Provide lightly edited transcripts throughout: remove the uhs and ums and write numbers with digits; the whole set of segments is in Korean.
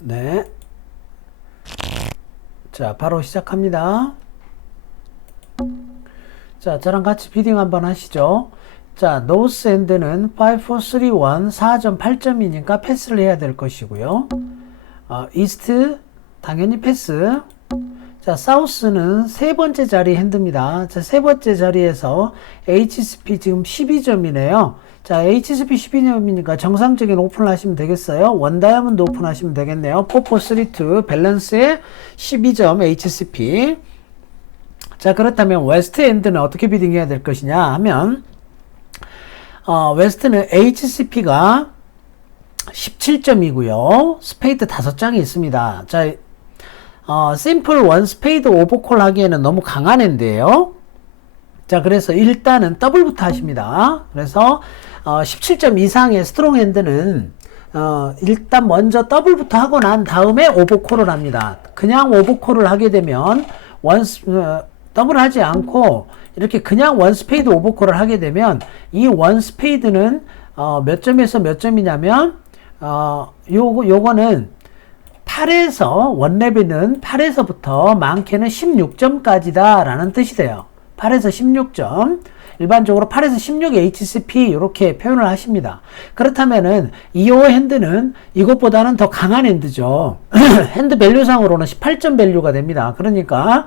네. 자, 바로 시작합니다. 자, 저랑 같이 비딩 한번 하시죠. 자, 노스 엔드는 5, 4, 3, 1, 4점, 8점이니까 패스를 해야 될 것이고요. 이스트, 당연히 패스. 자, 사우스는 세 번째 자리 핸드입니다. 자, 세 번째 자리에서 HCP 지금 12점이네요. 자, HCP 12점이니까 정상적인 오픈을 하시면 되겠어요. 원 다이아몬드 오픈하시면 되겠네요. 4, 4, 3, 2 밸런스에 12점 HCP. 자, 그렇다면 웨스트 엔드는 어떻게 비딩해야 될 것이냐 하면 웨스트는 HCP가 17점이고요. 스페이드 5장이 있습니다. 자, 심플 원 스페이드 오버콜 하기에는 너무 강한 핸드예요. 자, 그래서 일단은 더블부터 하십니다. 그래서 17점 이상의 스트롱 핸드는 일단 먼저 더블부터 하고 난 다음에 오버콜을 합니다. 그냥 오버콜을 하게 되면 더블 하지 않고 이렇게 그냥 원 스페이드 오버콜을 하게 되면 이 원 스페이드는 몇 점에서 몇 점이냐면 요거는 8에서 원레벨은 8에서부터 많게는 16점까지다 라는 뜻이 돼요. 8에서 16점. 일반적으로 8에서 16 HCP 이렇게 표현을 하십니다. 그렇다면은 2호 핸드는 이것보다는 더 강한 핸드죠. 핸드 밸류상으로는 18점 밸류가 됩니다. 그러니까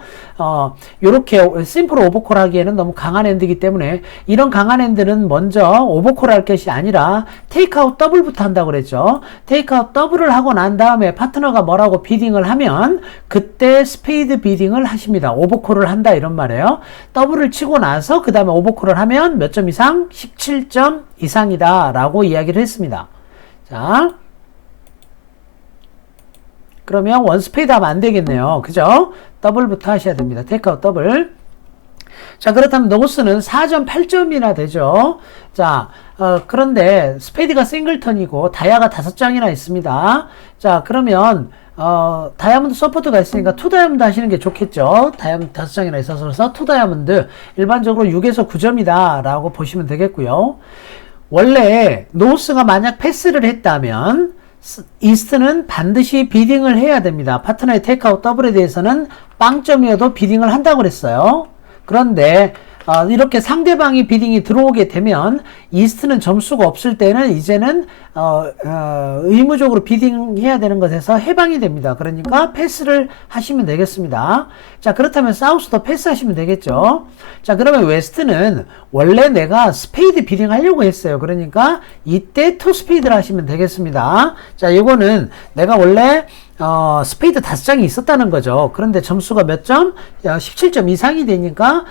이렇게 심플 오버콜 하기에는 너무 강한 핸드이기 때문에 이런 강한 핸드는 먼저 오버콜 할 것이 아니라 테이크아웃 더블부터 한다고 그랬죠. 테이크아웃 더블을 하고 난 다음에 파트너가 뭐라고 비딩을 하면 그때 스페이드 비딩을 하십니다. 오버콜을 한다 이런 말이에요. 더블을 치고 나서 그 다음에 오버콜을 하면 몇 점 이상? 17점 이상이다 라고 이야기를 했습니다. 자, 그러면 원 스페이드 하면 안 되겠네요. 그죠? 더블부터 하셔야 됩니다. 테이크아웃 더블. 자, 그렇다면 노스는 4점, 8점이나 되죠. 자, 그런데 스페이드가 싱글턴이고 다이아가 5장이나 있습니다. 자, 그러면 다이아몬드 서포트가 있으니까 2 다이아몬드 하시는 게 좋겠죠. 다이아몬드 5장이나 있어서 2 다이아몬드 일반적으로 6에서 9점이다 라고 보시면 되겠고요. 원래 노스가 만약 패스를 했다면 이스트는 반드시 비딩을 해야 됩니다. 파트너의 테이크아웃 더블에 대해서는 빵점이어도 비딩을 한다고 그랬어요. 그런데 이렇게 상대방이 비딩이 들어오게 되면 이스트는 점수가 없을 때는 이제는 의무적으로 비딩해야 되는 것에서 해방이 됩니다. 그러니까 패스를 하시면 되겠습니다. 자, 그렇다면 사우스도 패스하시면 되겠죠. 자, 그러면 웨스트는 원래 내가 스페이드 비딩 하려고 했어요. 그러니까 이때 투 스페이드를 하시면 되겠습니다. 자, 이거는 내가 원래 스페이드 5장이 있었다는 거죠. 그런데 점수가 몇 점? 17점 이상이 되니까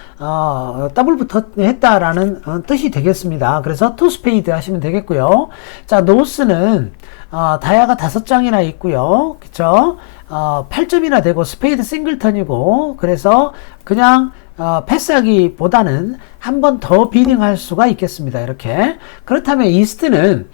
더블부터 했다라는 뜻이 되겠습니다. 그래서 투 스페이드 하시면 되겠고요. 자, 노스는 다이아가 5장이나 있고요. 그쵸? 8점이나 되고 스페이드 싱글턴이고 그래서 그냥 패스하기보다는 한 번 더 비딩할 수가 있겠습니다. 이렇게. 그렇다면 이스트는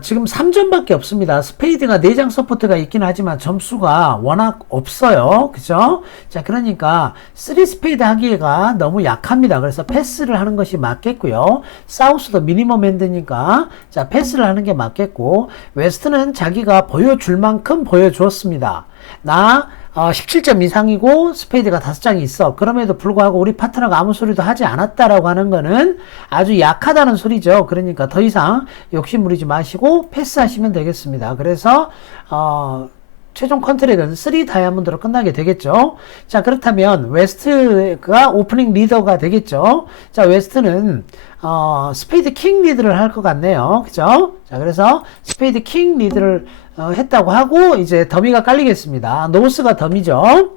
지금 3점밖에 없습니다. 스페이드가 4장 서포트가 있긴 하지만 점수가 워낙 없어요. 그죠? 자, 그러니까 3 스페이드 하기가 너무 약합니다. 그래서 패스를 하는 것이 맞겠고요. 사우스도 미니멈 핸드니까 자, 패스를 하는 게 맞겠고 웨스트는 자기가 보여줄 만큼 보여주었습니다. 나 17점 이상이고 스페이드가 5장이 있어. 그럼에도 불구하고 우리 파트너가 아무 소리도 하지 않았다라고 하는 거는 아주 약하다는 소리죠. 그러니까 더 이상 욕심 부리지 마시고 패스하시면 되겠습니다. 그래서 최종 컨트랙은 3 다이아몬드로 끝나게 되겠죠. 자, 그렇다면 웨스트가 오프닝 리더가 되겠죠. 자, 웨스트는 스페이드 킹 리드를 할 것 같네요. 그죠? 자, 그래서 스페이드 킹 리드를 했다고 하고 이제 더미가 깔리겠습니다. 노스가 더미죠.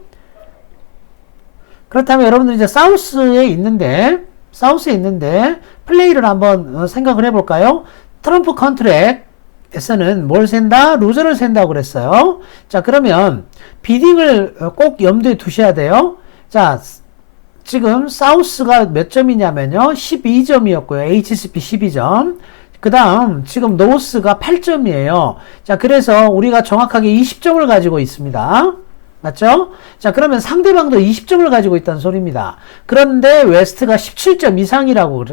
그렇다면 여러분들 이제 사우스에 있는데 플레이를 한번 생각을 해볼까요? 트럼프 컨트랙에서는 뭘 센다? 루저를 센다고 그랬어요. 자, 그러면 비딩을 꼭 염두에 두셔야 돼요. 자, 지금 사우스가 몇 점이냐면요. 12점이었고요. HCP 12점. 그 다음 지금 노스가 8점이에요. 자, 그래서 우리가 정확하게 20점을 가지고 있습니다. 맞죠? 자, 그러면 상대방도 20점을 가지고 있다는 소리입니다. 그런데 웨스트가 17점 이상이라고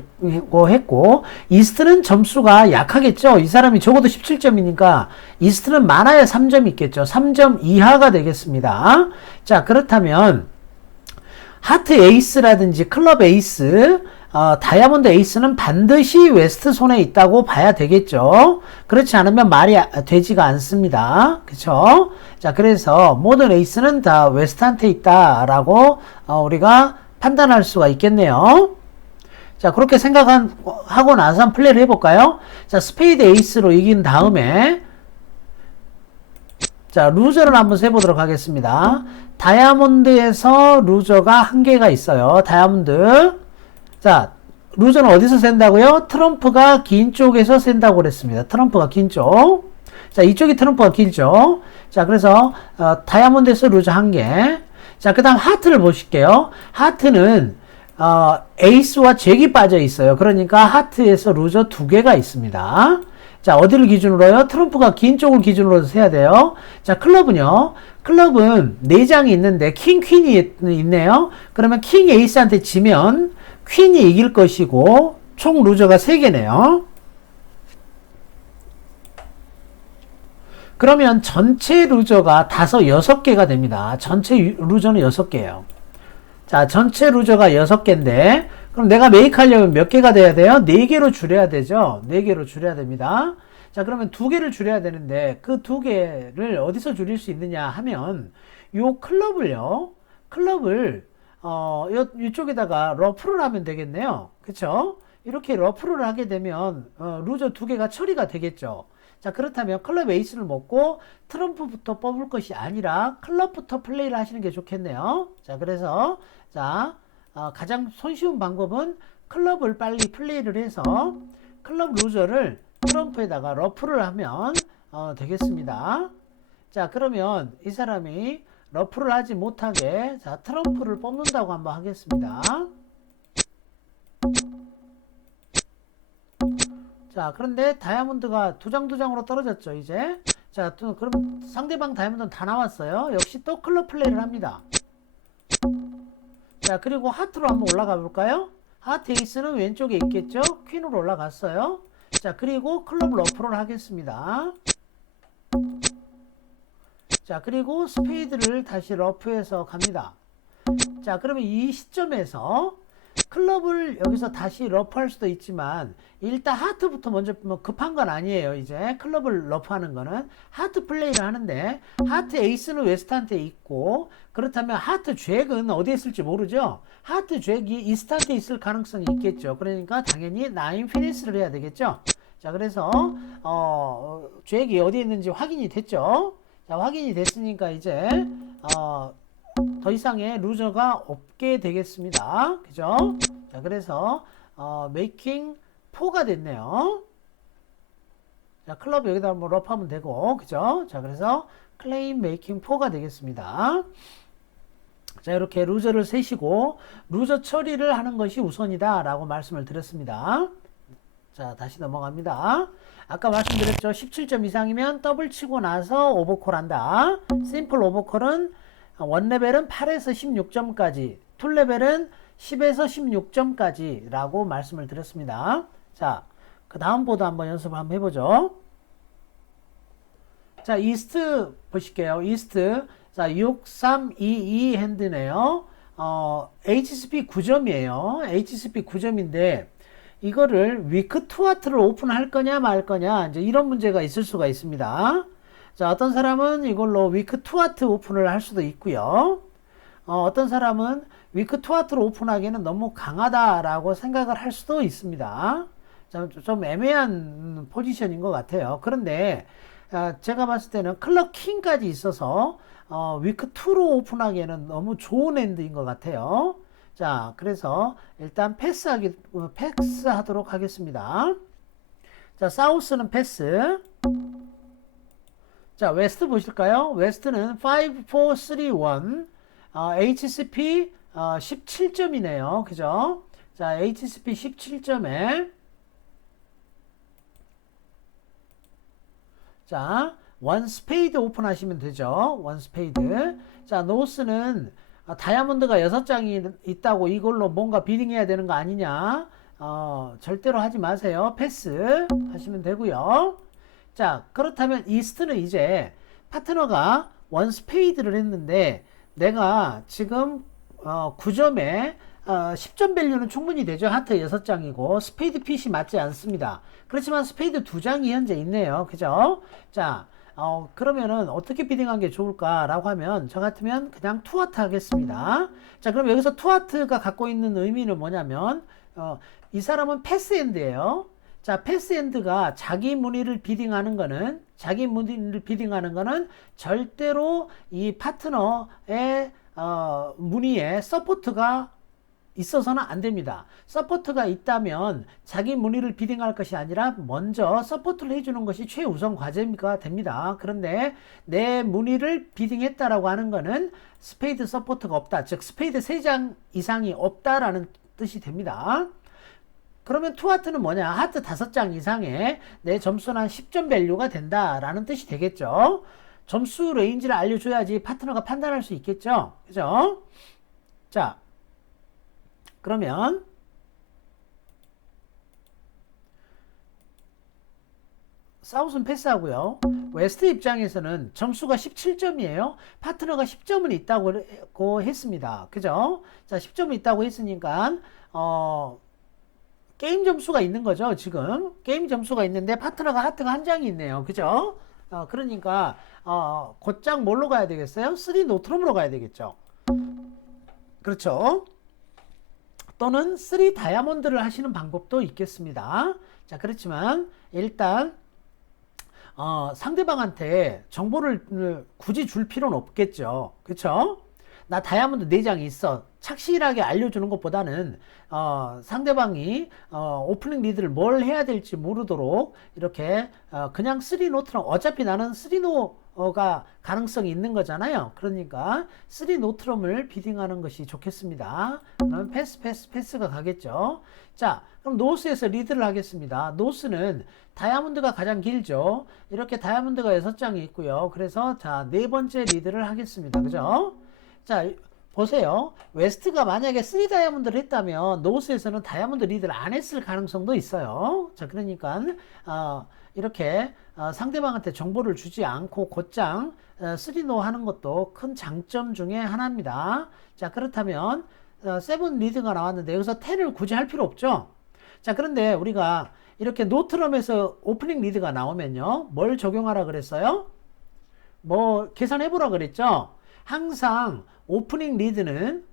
했고, 이스트는 점수가 약하겠죠? 이 사람이 적어도 17점이니까, 이스트는 많아야 3점 있겠죠? 3점 이하가 되겠습니다. 자, 그렇다면, 하트 에이스라든지 클럽 에이스, 다이아몬드 에이스는 반드시 웨스트 손에 있다고 봐야 되겠죠. 그렇지 않으면 말이 되지가 않습니다. 그쵸? 자, 그래서 모든 에이스는 다 웨스트한테 있다라고 우리가 판단할 수가 있겠네요. 자, 그렇게 생각하고 나서 한번 플레이를 해볼까요? 자, 스페이드 에이스로 이긴 다음에 자, 루저를 한번 세보도록 하겠습니다. 다이아몬드에서 루저가 한 개가 있어요. 다이아몬드. 자, 루저는 어디서 센다고요? 트럼프가 긴 쪽에서 센다고 그랬습니다. 트럼프가 긴 쪽. 자, 이쪽이 트럼프가 길죠. 자, 그래서 다이아몬드에서 루저 한 개. 자, 그 다음 하트를 보실게요. 하트는 에이스와 잭이 빠져 있어요. 그러니까 하트에서 루저 두 개가 있습니다. 자, 어디를 기준으로요? 트럼프가 긴 쪽을 기준으로 세야 돼요. 자, 클럽은요. 클럽은 4장이 있는데 킹, 퀸이 있네요. 그러면 킹 에이스한테 지면 퀸이 이길 것이고 총 루저가 3개네요. 그러면 전체 루저가 6개가 됩니다. 전체 루저는 6개예요. 자, 전체 루저가 6개인데 그럼 내가 메이크 하려면 몇 개가 돼야 돼요? 4개로 줄여야 되죠. 4개로 줄여야 됩니다. 자, 그러면 2개를 줄여야 되는데 그 2개를 어디서 줄일 수 있느냐 하면 요 클럽을 이쪽에다가 러프를 하면 되겠네요. 그쵸? 이렇게 러프를 하게 되면 루저 2개가 처리가 되겠죠. 자, 그렇다면 클럽 에이스를 먹고 트럼프부터 뽑을 것이 아니라 클럽부터 플레이를 하시는 게 좋겠네요. 자, 그래서 자, 가장 손쉬운 방법은 클럽을 빨리 플레이를 해서 클럽 루저를 트럼프에다가 러프를 하면 되겠습니다. 자, 그러면 이 사람이 러프를 하지 못하게 자, 트럼프를 뽑는다고 한번 하겠습니다. 자, 그런데 다이아몬드가 두 장으로 떨어졌죠, 이제. 자, 그럼 상대방 다이아몬드는 다 나왔어요. 역시 또 클럽 플레이를 합니다. 자, 그리고 하트로 한번 올라가 볼까요? 하트 에이스는 왼쪽에 있겠죠? 퀸으로 올라갔어요. 자, 그리고 클럽 러프를 하겠습니다. 자, 그리고 스페이드를 다시 러프해서 갑니다. 자, 그러면 이 시점에서 클럽을 여기서 다시 러프할 수도 있지만 일단 하트부터 먼저 급한 건 아니에요. 이제 클럽을 러프하는 거는 하트 플레이를 하는데 하트 에이스는 웨스트한테 있고 그렇다면 하트 잭은 어디에 있을지 모르죠. 하트 잭이 이스트한테 있을 가능성이 있겠죠. 그러니까 당연히 9 피니스를 해야 되겠죠. 자, 그래서 잭이 어디에 있는지 확인이 됐죠. 자, 확인이 됐으니까 이제 더 이상의 루저가 없게 되겠습니다. 그죠? 자, 그래서 메이킹 4가 됐네요. 자, 클럽 여기다 한번 러프하면 되고, 그죠? 자, 그래서 클레임 메이킹 4가 되겠습니다. 자, 이렇게 루저를 세시고 루저 처리를 하는 것이 우선이다 라고 말씀을 드렸습니다. 자, 다시 넘어갑니다. 아까 말씀드렸죠. 17점 이상이면 더블 치고 나서 오버콜 한다. 심플 오버콜은 1레벨은 8에서 16점까지, 2레벨은 10에서 16점까지 라고 말씀을 드렸습니다. 자, 그 다음 보드 한번 연습을 한번 해보죠. 자, 이스트 보실게요. 이스트. 자, 6322 핸드네요. HCP 9점이에요. HCP 9점인데, 이거를 위크 투하트를 오픈할 거냐 말 거냐, 이제 이런 문제가 있을 수가 있습니다. 자, 어떤 사람은 이걸로 위크 투하트 오픈을 할 수도 있고요. 어떤 사람은 위크 투하트를 오픈하기에는 너무 강하다라고 생각을 할 수도 있습니다. 좀 애매한 포지션인 것 같아요. 그런데 제가 봤을 때는 클럽 킹까지 있어서 위크 2로 오픈하기에는 너무 좋은 핸드인 것 같아요. 자, 그래서 일단 패스하도록 하겠습니다. 자, 사우스는 패스. 자, 웨스트 보실까요? 웨스트는 5, 4, 3, 1. HCP 17점이네요. 그죠? 자, HCP 17점에 자, 원 스페이드 오픈하시면 되죠. 원 스페이드. 자, 노스는 다이아몬드가 6장이 있다고 이걸로 뭔가 비딩해야 되는 거 아니냐. 절대로 하지 마세요. 패스 하시면 되고요. 자, 그렇다면 이스트는 이제 파트너가 원 스페이드를 했는데 내가 지금 9점에 10점 밸류는 충분히 되죠. 하트 6장이고 스페이드 핏이 맞지 않습니다. 그렇지만 스페이드 2장이 현재 있네요. 그죠? 자, 그러면은 어떻게 비딩한 게 좋을까라고 하면 저 같으면 그냥 투하트 하겠습니다. 자, 그럼 여기서 투하트가 갖고 있는 의미는 뭐냐면 이 사람은 패스핸드예요. 자, 패스핸드가 자기 무늬를 비딩하는 거는 절대로 이 파트너의 무늬에 서포트가 있어서는 안 됩니다. 서포트가 있다면 자기 무늬를 비딩할 것이 아니라 먼저 서포트를 해주는 것이 최우선 과제가 됩니다. 그런데 내 무늬를 비딩했다라고 하는 것은 스페이드 서포트가 없다. 즉 스페이드 3장 이상이 없다라는 뜻이 됩니다. 그러면 투하트는 뭐냐? 하트 5장 이상의 내 점수는 한 10점 밸류가 된다라는 뜻이 되겠죠. 점수 레인지를 알려줘야지 파트너가 판단할 수 있겠죠. 그죠? 자, 그러면 사우스는 패스하고요. 웨스트 입장에서는 점수가 17점이에요. 파트너가 10점은 있다고 했습니다. 그죠? 자, 10점은 있다고 했으니까 게임 점수가 있는 거죠. 지금 게임 점수가 있는데 파트너가 하트가 한 장이 있네요. 그죠? 그러니까 곧장 뭘로 가야 되겠어요? 3 노트럼으로 가야 되겠죠. 그렇죠? 또는 3 다이아몬드를 하시는 방법도 있겠습니다. 자, 그렇지만 일단 상대방한테 정보를 굳이 줄 필요는 없겠죠. 그쵸? 나 다이아몬드 4장이 있어. 착실하게 알려주는 것보다는 상대방이 오프닝 리드를 뭘 해야 될지 모르도록 이렇게 그냥 3노트럼, 어차피 나는 3노가 가능성이 있는 거잖아요. 그러니까 3노트럼을 비딩하는 것이 좋겠습니다. 그럼 패스가 가겠죠. 자, 그럼 노스에서 리드를 하겠습니다. 노스는 다이아몬드가 가장 길죠. 이렇게 다이아몬드가 6장이 있고요. 그래서 자, 4번째 리드를 하겠습니다. 그죠? 자, 보세요. 웨스트가 만약에 3 다이아몬드를 했다면 노스에서는 다이아몬드 리드를 안 했을 가능성도 있어요. 자, 그러니까 이렇게 상대방한테 정보를 주지 않고 곧장 3노 하는 것도 큰 장점 중에 하나입니다. 자, 그렇다면 7 리드가 나왔는데 여기서 10을 굳이 할 필요 없죠. 자, 그런데 우리가 이렇게 노트럼에서 오프닝 리드가 나오면요, 뭘 적용하라 그랬어요? 뭐 계산해 보라 그랬죠. 항상 오프닝 리드는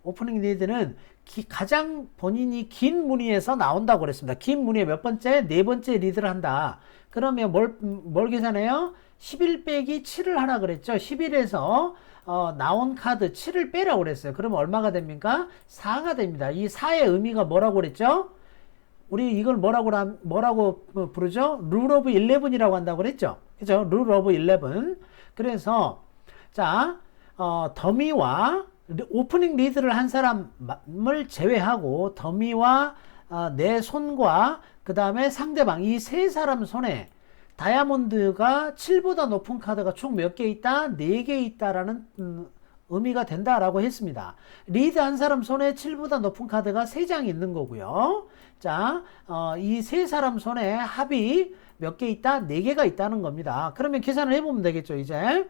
가장 본인이 긴 무늬에서 나온다고 그랬습니다. 긴 무늬에 몇 번째? 4번째 리드를 한다. 그러면 뭘 계산해요? 11 빼기 7을 하라 그랬죠. 11에서 나온 카드 7을 빼라고 그랬어요. 그러면 얼마가 됩니까? 4가 됩니다. 이 4의 의미가 뭐라고 그랬죠? 우리 이걸 뭐라고 부르죠? 룰 오브 11이라고 한다고 그랬죠. 그죠? 룰 오브 11. 그래서 자, 더미와 오프닝 리드를 한 사람을 제외하고 더미와 내 손과 그 다음에 상대방 이 세 사람 손에 다이아몬드가 7보다 높은 카드가 총 몇 개 있다? 4개 있다라는 의미가 된다라고 했습니다. 리드 한 사람 손에 7보다 높은 카드가 3장이 있는 거고요. 자, 이 세 사람 손에 합이 몇 개 있다? 4개가 있다는 겁니다. 그러면 계산을 해보면 되겠죠, 이제.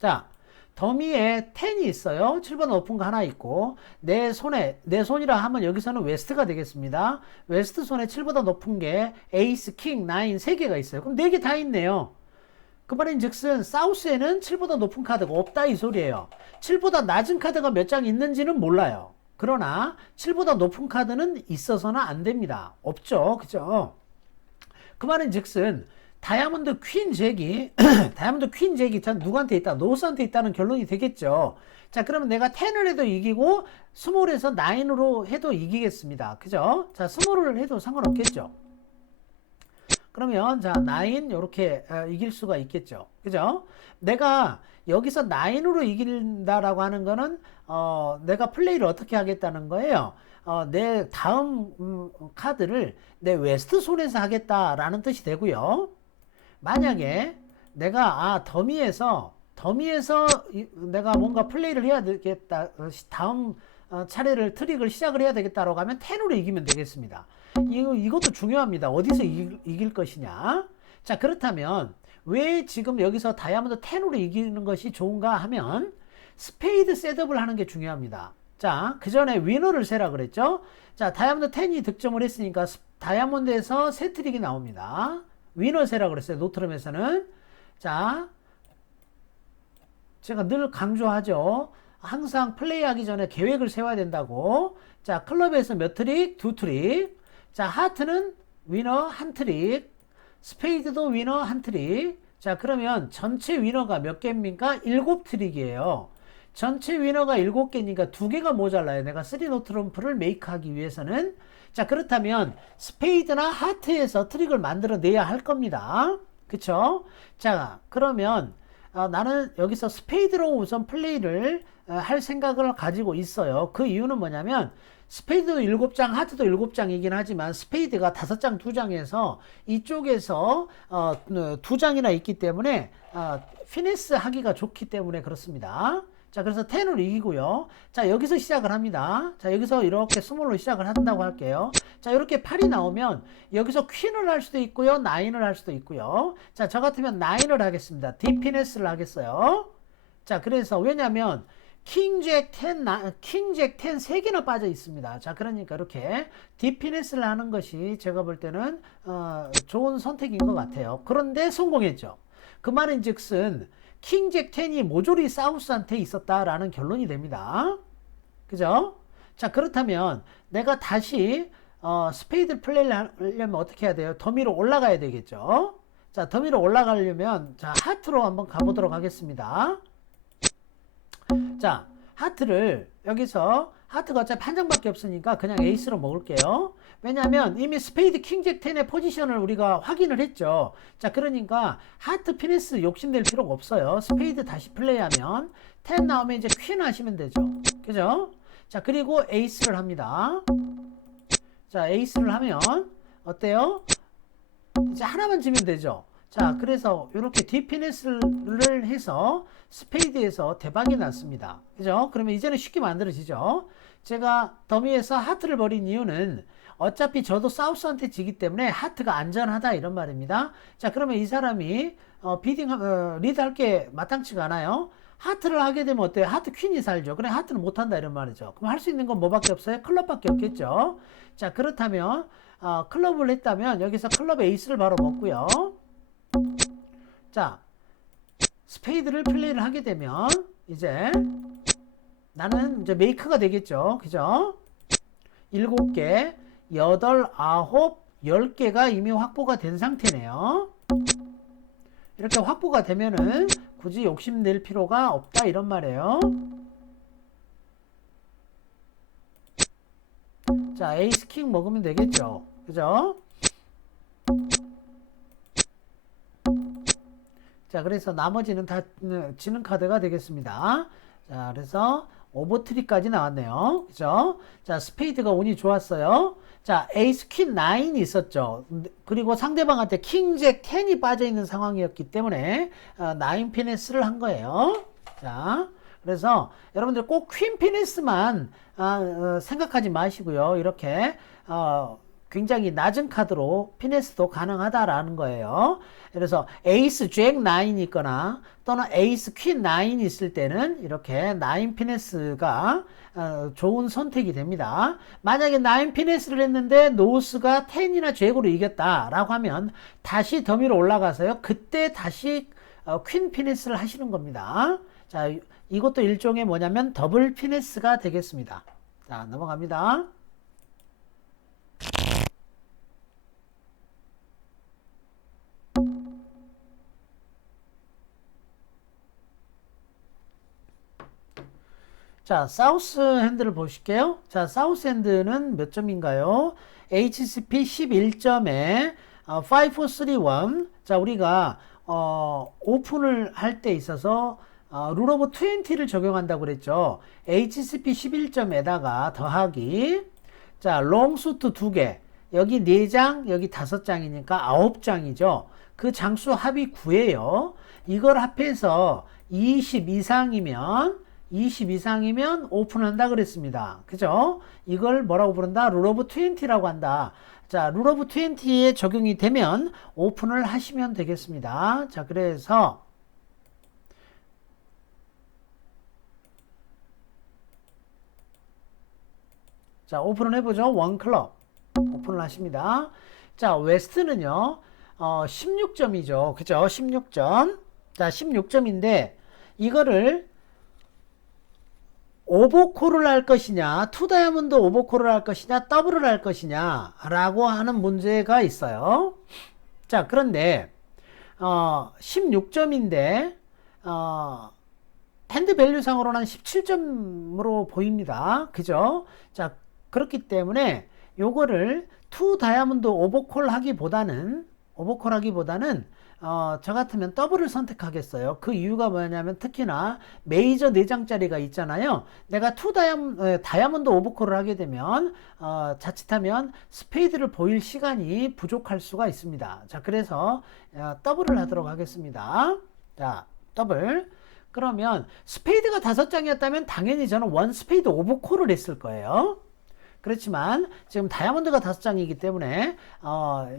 자, 더미에 10이 있어요. 7보다 높은 거 하나 있고, 내 손이라 하면 여기서는 웨스트가 되겠습니다. 웨스트 손에 7보다 높은 게 에이스, 킹, 9, 3개가 있어요. 그럼 4개 다 있네요. 그 말인 즉슨 사우스에는 7보다 높은 카드가 없다 이 소리예요. 7보다 낮은 카드가 몇 장 있는지는 몰라요. 그러나 7보다 높은 카드는 있어서는 안 됩니다. 없죠. 그죠? 그 말인 즉슨 다이아몬드 퀸 잭이 누구한테 있다? 노스한테 있다는 결론이 되겠죠. 자, 그러면 내가 10을 해도 이기고 스몰에서 9으로 해도 이기겠습니다. 그죠? 자, 스몰을 해도 상관없겠죠. 그러면 자, 9 요렇게 이길 수가 있겠죠. 그죠? 내가 여기서 9으로 이긴다라고 하는 거는 내가 플레이를 어떻게 하겠다는 거예요. 내 다음 카드를 내 웨스트 손에서 하겠다라는 뜻이 되고요. 만약에 내가 더미에서 내가 뭔가 플레이를 해야 되겠다. 다음 차례를 트릭을 시작을 해야 되겠다라고 하면 10으로 이기면 되겠습니다. 이것도 중요합니다. 어디서 이길 것이냐. 자, 그렇다면 왜 지금 여기서 다이아몬드 10으로 이기는 것이 좋은가 하면 스페이드 셋업을 하는 게 중요합니다. 자, 그 전에 위너를 세라 그랬죠. 자, 다이아몬드 10이 득점을 했으니까 다이아몬드에서 세 트릭이 나옵니다. 위너 세라 그랬어요. 노트럼에서는. 자, 제가 늘 강조하죠. 항상 플레이하기 전에 계획을 세워야 된다고. 자, 클럽에서 몇 트릭? 두 트릭. 자, 하트는 위너 한 트릭. 스페이드도 위너 한 트릭. 자, 그러면 전체 위너가 몇 개입니까? 7트릭이에요. 전체 위너가 7개니까 2개가 모자라요. 내가 3노트 럼프를 메이크하기 위해서는. 자, 그렇다면 스페이드나 하트에서 트릭을 만들어내야 할 겁니다. 그쵸? 자, 그러면 나는 여기서 스페이드로 우선 플레이를 할 생각을 가지고 있어요. 그 이유는 뭐냐면 스페이드도 7장, 하트도 7장이긴 하지만 스페이드가 5장, 2장에서 이쪽에서 2장이나 있기 때문에 피니스 하기가 좋기 때문에 그렇습니다. 자, 그래서 10으로 이기고요. 자, 여기서 시작을 합니다. 자, 여기서 이렇게 스몰로 시작을 한다고 할게요. 자, 이렇게 8이 나오면 여기서 퀸을 할 수도 있고요. 9을 할 수도 있고요. 자, 저 같으면 9을 하겠습니다. 디피네스를 하겠어요. 자, 그래서 왜냐면 킹잭 10, 킹잭 10 3개나 빠져 있습니다. 자, 그러니까 이렇게 디피네스를 하는 것이 제가 볼 때는 좋은 선택인 것 같아요. 그런데 성공했죠. 그 말인 즉슨 킹잭 10이 모조리 사우스한테 있었다라는 결론이 됩니다. 그죠? 자, 그렇다면 내가 다시 스페이드 플레이를 하려면 어떻게 해야 돼요? 더미로 올라가야 되겠죠? 자, 더미로 올라가려면 자, 하트로 한번 가보도록 하겠습니다. 자, 하트를 여기서 하트가 어차피 한 장밖에 없으니까 그냥 에이스로 먹을게요. 왜냐하면 이미 스페이드 킹잭 10의 포지션을 우리가 확인을 했죠. 자, 그러니까 하트 피니스 욕심낼 필요가 없어요. 스페이드 다시 플레이하면 10 나오면 이제 퀸 하시면 되죠. 그죠? 자, 그리고 에이스를 합니다. 자, 에이스를 하면 어때요? 이제 하나만 지면 되죠. 자, 그래서 이렇게 디피니스를 해서 스페이드에서 대박이 났습니다. 그죠? 그러면 이제는 쉽게 만들어지죠. 제가 더미에서 하트를 버린 이유는 어차피 저도 사우스한테 지기 때문에 하트가 안전하다 이런 말입니다. 자, 그러면 이 사람이 리드할 게 마땅치가 않아요. 하트를 하게 되면 어때요? 하트 퀸이 살죠. 그래, 하트는 못한다 이런 말이죠. 그럼 할 수 있는 건 뭐밖에 없어요? 클럽밖에 없겠죠. 자, 그렇다면 클럽을 했다면 여기서 클럽 에이스를 바로 먹고요. 자, 스페이드를 플레이를 하게 되면 이제 나는 이제 메이크가 되겠죠. 그죠? 7개, 8, 9, 10개가 이미 확보가 된 상태네요. 이렇게 확보가 되면은 굳이 욕심낼 필요가 없다 이런 말이에요. 자, 에이스 킹 먹으면 되겠죠. 그죠? 자, 그래서 나머지는 다 지는 카드가 되겠습니다. 자, 그래서 오버트리까지 나왔네요. 그죠? 자, 스페이드가 운이 좋았어요. 자, 에이스 퀸 9이 있었죠. 그리고 상대방한테 킹잭 10이 빠져있는 상황이었기 때문에 9 피니스를 한 거예요. 자, 그래서 여러분들 꼭 퀸 피니스만 생각하지 마시고요. 이렇게 굉장히 낮은 카드로 피네스도 가능하다라는 거예요. 그래서 에이스 잭 9이 있거나 또는 에이스 퀸 9이 있을 때는 이렇게 9 피네스가 좋은 선택이 됩니다. 만약에 9 피네스를 했는데 노스가 10이나 잭으로 이겼다라고 하면 다시 더미로 올라가서요. 그때 다시 퀸 피네스를 하시는 겁니다. 자, 이것도 일종의 뭐냐면 더블 피네스가 되겠습니다. 자, 넘어갑니다. 자, 사우스 핸드를 보실게요. 자, 사우스 핸드는 몇 점인가요? HCP 11점에 5431. 자, 우리가 오픈을 할 때 있어서 룰 오브 20를 적용한다고 그랬죠. HCP 11점에다가 더하기. 자, 롱수트 2개. 여기 4장, 여기 5장이니까 9장이죠. 그 장수 합이 9예요. 이걸 합해서 20 이상이면 오픈한다 그랬습니다. 그죠? 이걸 뭐라고 부른다? 룰 오브 20라고 한다. 자, 룰 오브 20에 적용이 되면 오픈을 하시면 되겠습니다. 자, 그래서 자, 오픈을 해보죠. 원클럽 오픈을 하십니다. 자, 웨스트는요 16점이죠. 그죠? 16점. 자, 16점인데 이거를 오버콜을 할 것이냐, 투 다이아몬드 오버콜을 할 것이냐, 더블을 할 것이냐 라고 하는 문제가 있어요. 자, 그런데 16점인데 핸드 밸류상으로는 한 17점으로 보입니다. 그죠? 자, 그렇기 때문에 요거를 투 다이아몬드 오버콜 하기보다는 저 같으면 더블을 선택하겠어요. 그 이유가 뭐냐면 특히나 메이저 4장짜리가 있잖아요. 내가 다이아몬드 오버콜을 하게 되면 자칫하면 스페이드를 보일 시간이 부족할 수가 있습니다. 자, 그래서 더블을 하도록 하겠습니다. 자, 더블. 그러면 스페이드가 5장이었다면 당연히 저는 원 스페이드 오버콜을 했을 거예요. 그렇지만 지금 다이아몬드가 5장이기 때문에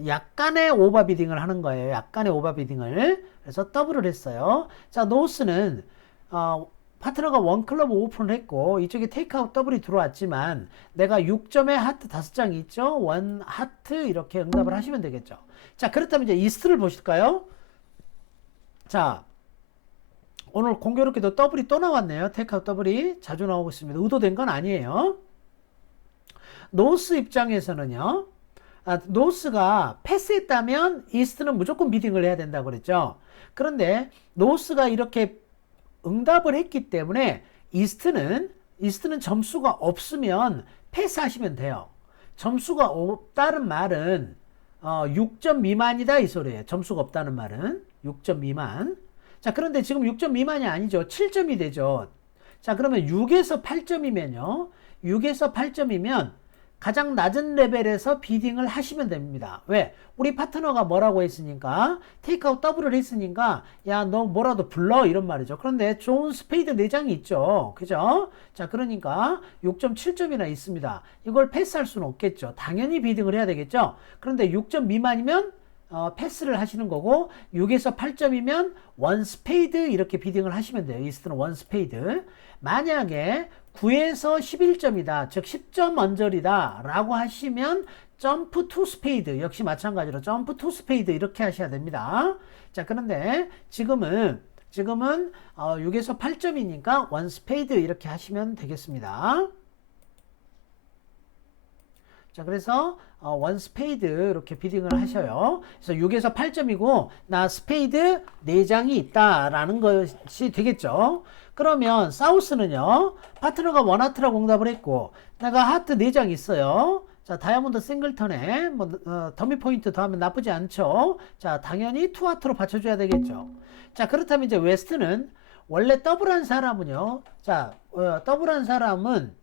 약간의 오버비딩을 하는 거예요. 약간의 오버비딩을. 그래서 더블을 했어요. 자, 노스는 파트너가 원클럽 오픈을 했고 이쪽에 테이크아웃 더블이 들어왔지만 내가 6점에 하트 5장이 있죠. 원 하트 이렇게 응답을 하시면 되겠죠. 자, 그렇다면 이제 이스트를 보실까요? 자, 오늘 공교롭게도 더블이 또 나왔네요. 테이크아웃 더블이 자주 나오고 있습니다. 의도된 건 아니에요. 노스 입장에서는요, 노스가 패스했다면 이스트는 무조건 비딩을 해야 된다고 그랬죠. 그런데 노스가 이렇게 응답을 했기 때문에 이스트는 점수가 없으면 패스하시면 돼요. 점수가 없다는 말은 6점 미만이다 이 소리예요. 점수가 없다는 말은 6점 미만. 자, 그런데 지금 6점 미만이 아니죠. 7점이 되죠. 자, 그러면 6에서 8점이면요. 6에서 8점이면 가장 낮은 레벨에서 비딩을 하시면 됩니다. 왜? 우리 파트너가 뭐라고 했으니까 테이크아웃 더블을 했으니까 야, 너 뭐라도 불러 이런 말이죠. 그런데 좋은 스페이드 4장이 있죠. 그죠? 자, 그러니까 6.7점이나 있습니다. 이걸 패스할 수는 없겠죠. 당연히 비딩을 해야 되겠죠. 그런데 6점 미만이면 패스를 하시는 거고 6에서 8점이면 원 스페이드 이렇게 비딩을 하시면 돼요. 이스트는 원 스페이드. 만약에 9에서 11점이다. 즉 10점 언저리다 라고 하시면 점프 투 스페이드 역시 마찬가지로 점프 투 스페이드 이렇게 하셔야 됩니다. 자, 그런데 지금은 6에서 8점이니까 원 스페이드 이렇게 하시면 되겠습니다. 자, 그래서 원 스페이드 이렇게 비딩을 하셔요. 그래서 6에서 8점이고 나 스페이드 4장이 있다라는 것이 되겠죠. 그러면 사우스는요. 파트너가 원 하트라고 응답을 했고 내가 하트 4장 있어요. 자, 다이아몬드 싱글턴에 더미 포인트 더하면 나쁘지 않죠. 자, 당연히 투 하트로 받쳐줘야 되겠죠. 자, 그렇다면 이제 웨스트는 원래 더블한 사람은요. 자, 더블한 사람은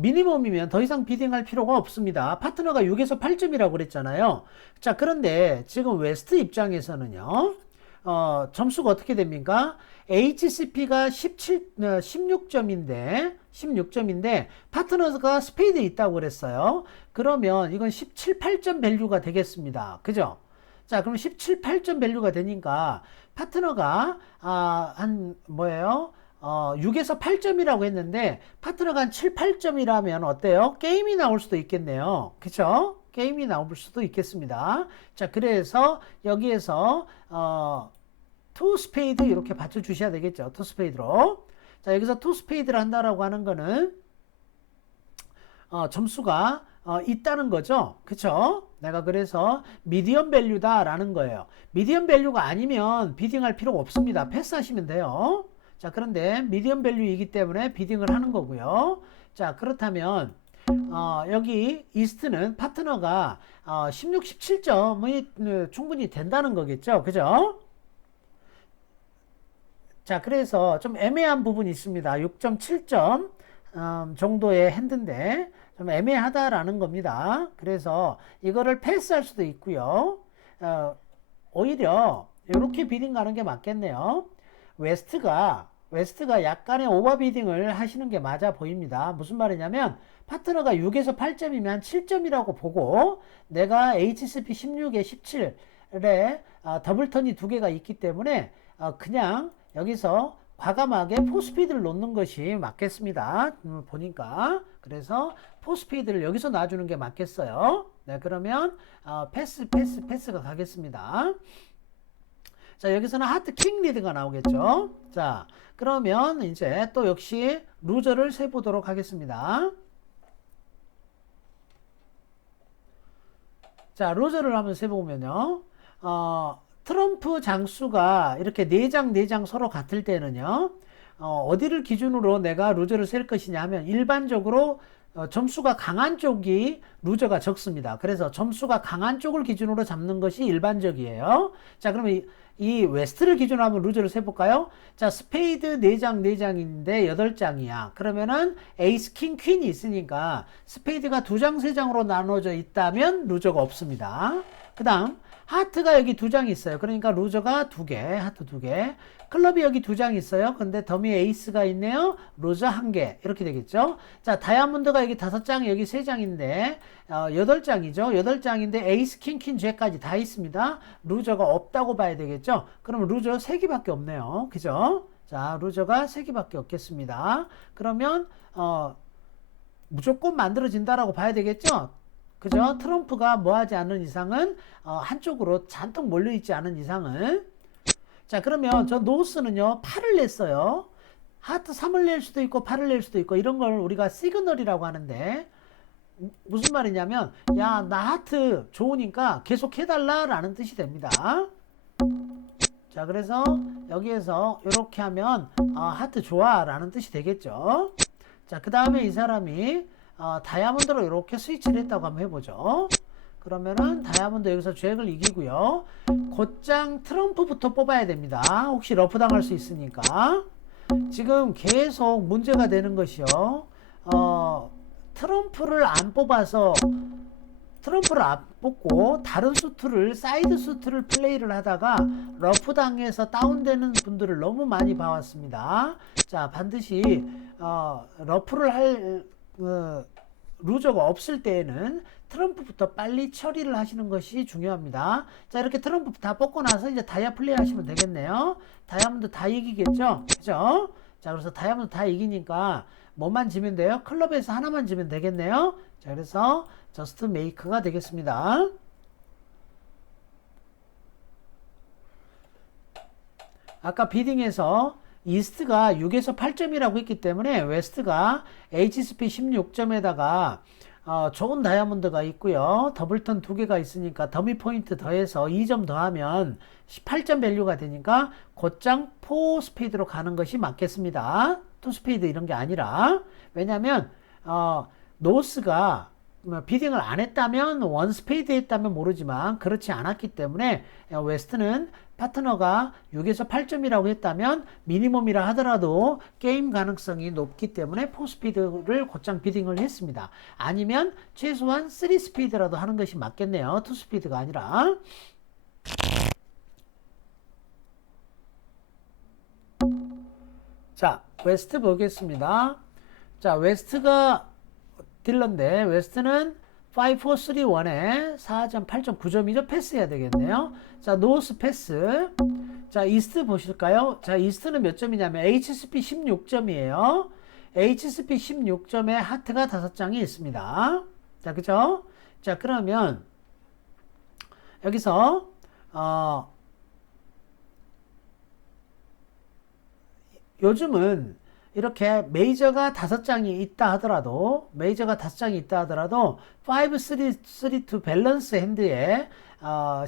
미니멈이면 더 이상 비딩할 필요가 없습니다. 파트너가 6에서 8점이라고 그랬잖아요. 자, 그런데 지금 웨스트 입장에서는요. 점수가 어떻게 됩니까? HCP가 16점인데 파트너가 스페이드에 있다고 그랬어요. 그러면 이건 17, 8점 밸류가 되겠습니다. 그죠? 자, 그럼 17, 8점 밸류가 되니까 파트너가 뭐예요? 6에서 8점이라고 했는데 파트너가 한 7, 8점이라면 어때요? 게임이 나올 수도 있겠네요. 그쵸? 게임이 나올 수도 있겠습니다. 자, 그래서 여기에서 투 스페이드 이렇게 받쳐주셔야 되겠죠. 투 스페이드로. 자, 여기서 투 스페이드를 한다라고 하는 거는 점수가 있다는 거죠. 그쵸? 내가 그래서 미디엄 밸류다 라는 거예요. 미디엄 밸류가 아니면 비딩할 필요가 없습니다. 패스하시면 돼요. 자, 그런데 미디엄 밸류이기 때문에 비딩을 하는 거고요. 자, 그렇다면 여기 이스트는 파트너가 16, 17점이 충분히 된다는 거겠죠. 그죠? 자, 그래서 좀 애매한 부분이 있습니다. 6.7점 정도의 핸드인데 좀 애매하다라는 겁니다. 그래서 이거를 패스할 수도 있고요. 오히려 이렇게 비딩 가는 게 맞겠네요. 웨스트가 약간의 오버비딩을 하시는 게 맞아 보입니다. 무슨 말이냐면 파트너가 6에서 8점이면 7점이라고 보고 내가 HSP 16에 17에 더블턴이 두 개가 있기 때문에 그냥 여기서 과감하게 포스피드를 놓는 것이 맞겠습니다. 보니까 그래서 포스피드를 여기서 놔주는 게 맞겠어요. 네, 그러면 패스가 가겠습니다. 자, 여기서는 하트 킹 리드가 나오겠죠. 자, 그러면 이제 또 역시 루저를 세보도록 하겠습니다. 자, 루저를 한번 세보면요. 트럼프 장수가 이렇게 4장 서로 같을 때는요. 어디를 기준으로 내가 루저를 셀 것이냐 하면 일반적으로 점수가 강한 쪽이 루저가 적습니다. 그래서 점수가 강한 쪽을 기준으로 잡는 것이 일반적이에요. 자, 그러면 이 웨스트를 기준으로 한번 루저를 세볼까요? 자, 스페이드 4장인데 8장이야. 그러면은 에이스, 킹, 퀸이 있으니까 스페이드가 2장, 3장으로 나눠져 있다면 루저가 없습니다. 그 다음 하트가 여기 2장 있어요. 그러니까 루저가 2개, 하트 2개. 클럽이 여기 2장 있어요. 근데 더미 에이스가 있네요. 루저 1개. 이렇게 되겠죠. 자, 다이아몬드가 여기 5장, 여기 3장인데 8장이죠. 8장인데 에이스, 킹, 죄까지 다 있습니다. 루저가 없다고 봐야 되겠죠. 그러면 루저 3개밖에 없네요. 그죠? 자, 루저가 3개밖에 없겠습니다. 그러면 무조건 만들어진다라고 봐야 되겠죠. 그죠? 트럼프가 뭐 하지 않는 이상은 한쪽으로 잔뜩 몰려있지 않은 이상은. 자, 그러면 저 노스는요 8을 냈어요. 하트 3을 낼 수도 있고 8을 낼 수도 있고 이런 걸 우리가 시그널이라고 하는데 무슨 말이냐면 야, 나 하트 좋으니까 계속 해달라 라는 뜻이 됩니다. 자, 그래서 여기에서 이렇게 하면 하트 좋아 라는 뜻이 되겠죠. 자, 그 다음에 이 사람이 다이아몬드로 이렇게 스위치를 했다고 한번 해보죠. 그러면은 다이아몬드 여기서 잭을 이기고요. 곧장 트럼프부터 뽑아야 됩니다. 혹시 러프 당할 수 있으니까. 지금 계속 문제가 되는 것이요. 트럼프를 안 뽑고 다른 수트를 사이드 수트를 플레이를 하다가 러프 당해서 다운되는 분들을 너무 많이 봐왔습니다. 자, 반드시 러프를 할 루저가 없을 때에는 트럼프부터 빨리 처리를 하시는 것이 중요합니다. 자, 이렇게 트럼프 다 뽑고 나서 이제 다이아 플레이 하시면 되겠네요. 다이아몬드 다 이기겠죠? 그죠? 자, 그래서 다이아몬드 다 이기니까 뭐만 지면 돼요? 클럽에서 하나만 지면 되겠네요. 자, 그래서 저스트 메이크가 되겠습니다. 아까 비딩에서 이스트가 6에서 8점이라고 했기 때문에 웨스트가 HSP 16점에다가 좋은 다이아몬드가 있고요. 더블턴 2개가 있으니까 더미 포인트 더해서 2점 더하면 18점 밸류가 되니까 곧장 4 스피드로 가는 것이 맞겠습니다. 2 스피드 이런 게 아니라. 왜냐면 노스가 비딩을 안 했다면 1 스페이드 했다면 모르지만 그렇지 않았기 때문에 웨스트는 파트너가 6에서 8점이라고 했다면 미니멈이라 하더라도 게임 가능성이 높기 때문에 4 스피드를 곧장 비딩을 했습니다. 아니면 최소한 3 스피드라도 하는 것이 맞겠네요. 2 스피드가 아니라. 자, 웨스트 보겠습니다. 자, 웨스트가 딜러인데 웨스트는 5, 4, 3, 1에 4점, 8점, 9점이죠. 패스해야 되겠네요. 자, 노스 패스. 자, 이스트 보실까요? 자, 이스트는 몇 점이냐면 HSP 16점이에요. HSP 16점에 하트가 5장이 있습니다. 자, 그죠? 자, 그러면 여기서 요즘은 이렇게 메이저가 5장이 있다 하더라도 5, 3, 2 밸런스 핸드에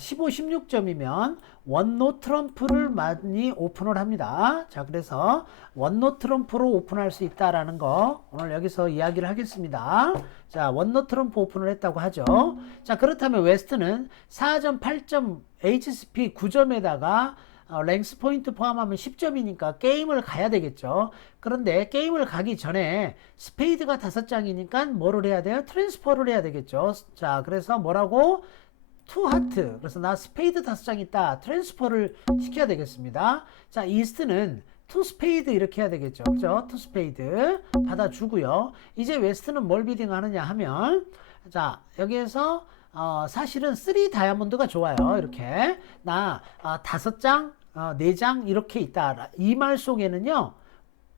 15, 16점이면 원노 트럼프를 많이 오픈을 합니다. 자, 그래서 원노 트럼프로 오픈할 수 있다라는 거 오늘 여기서 이야기를 하겠습니다. 자, 원노 트럼프 오픈을 했다고 하죠. 자, 그렇다면 웨스트는 4점, 8점, HSP 9점에다가 랭스 포인트 포함하면 10점이니까 게임을 가야 되겠죠. 그런데 게임을 가기 전에 스페이드가 5장이니까 뭐를 해야 돼요? 트랜스퍼를 해야 되겠죠. 자, 그래서 뭐라고? 투 하트. 그래서 나 스페이드 5장 있다. 트랜스퍼를 시켜야 되겠습니다. 자, 이스트는 투 스페이드 이렇게 해야 되겠죠. 그죠? 투 스페이드 받아주고요. 이제 웨스트는 뭘 비딩 하느냐 하면, 자, 여기에서 사실은 3 다이아몬드가 좋아요. 이렇게 나 5장 4장 이렇게 있다. 이 말 속에는요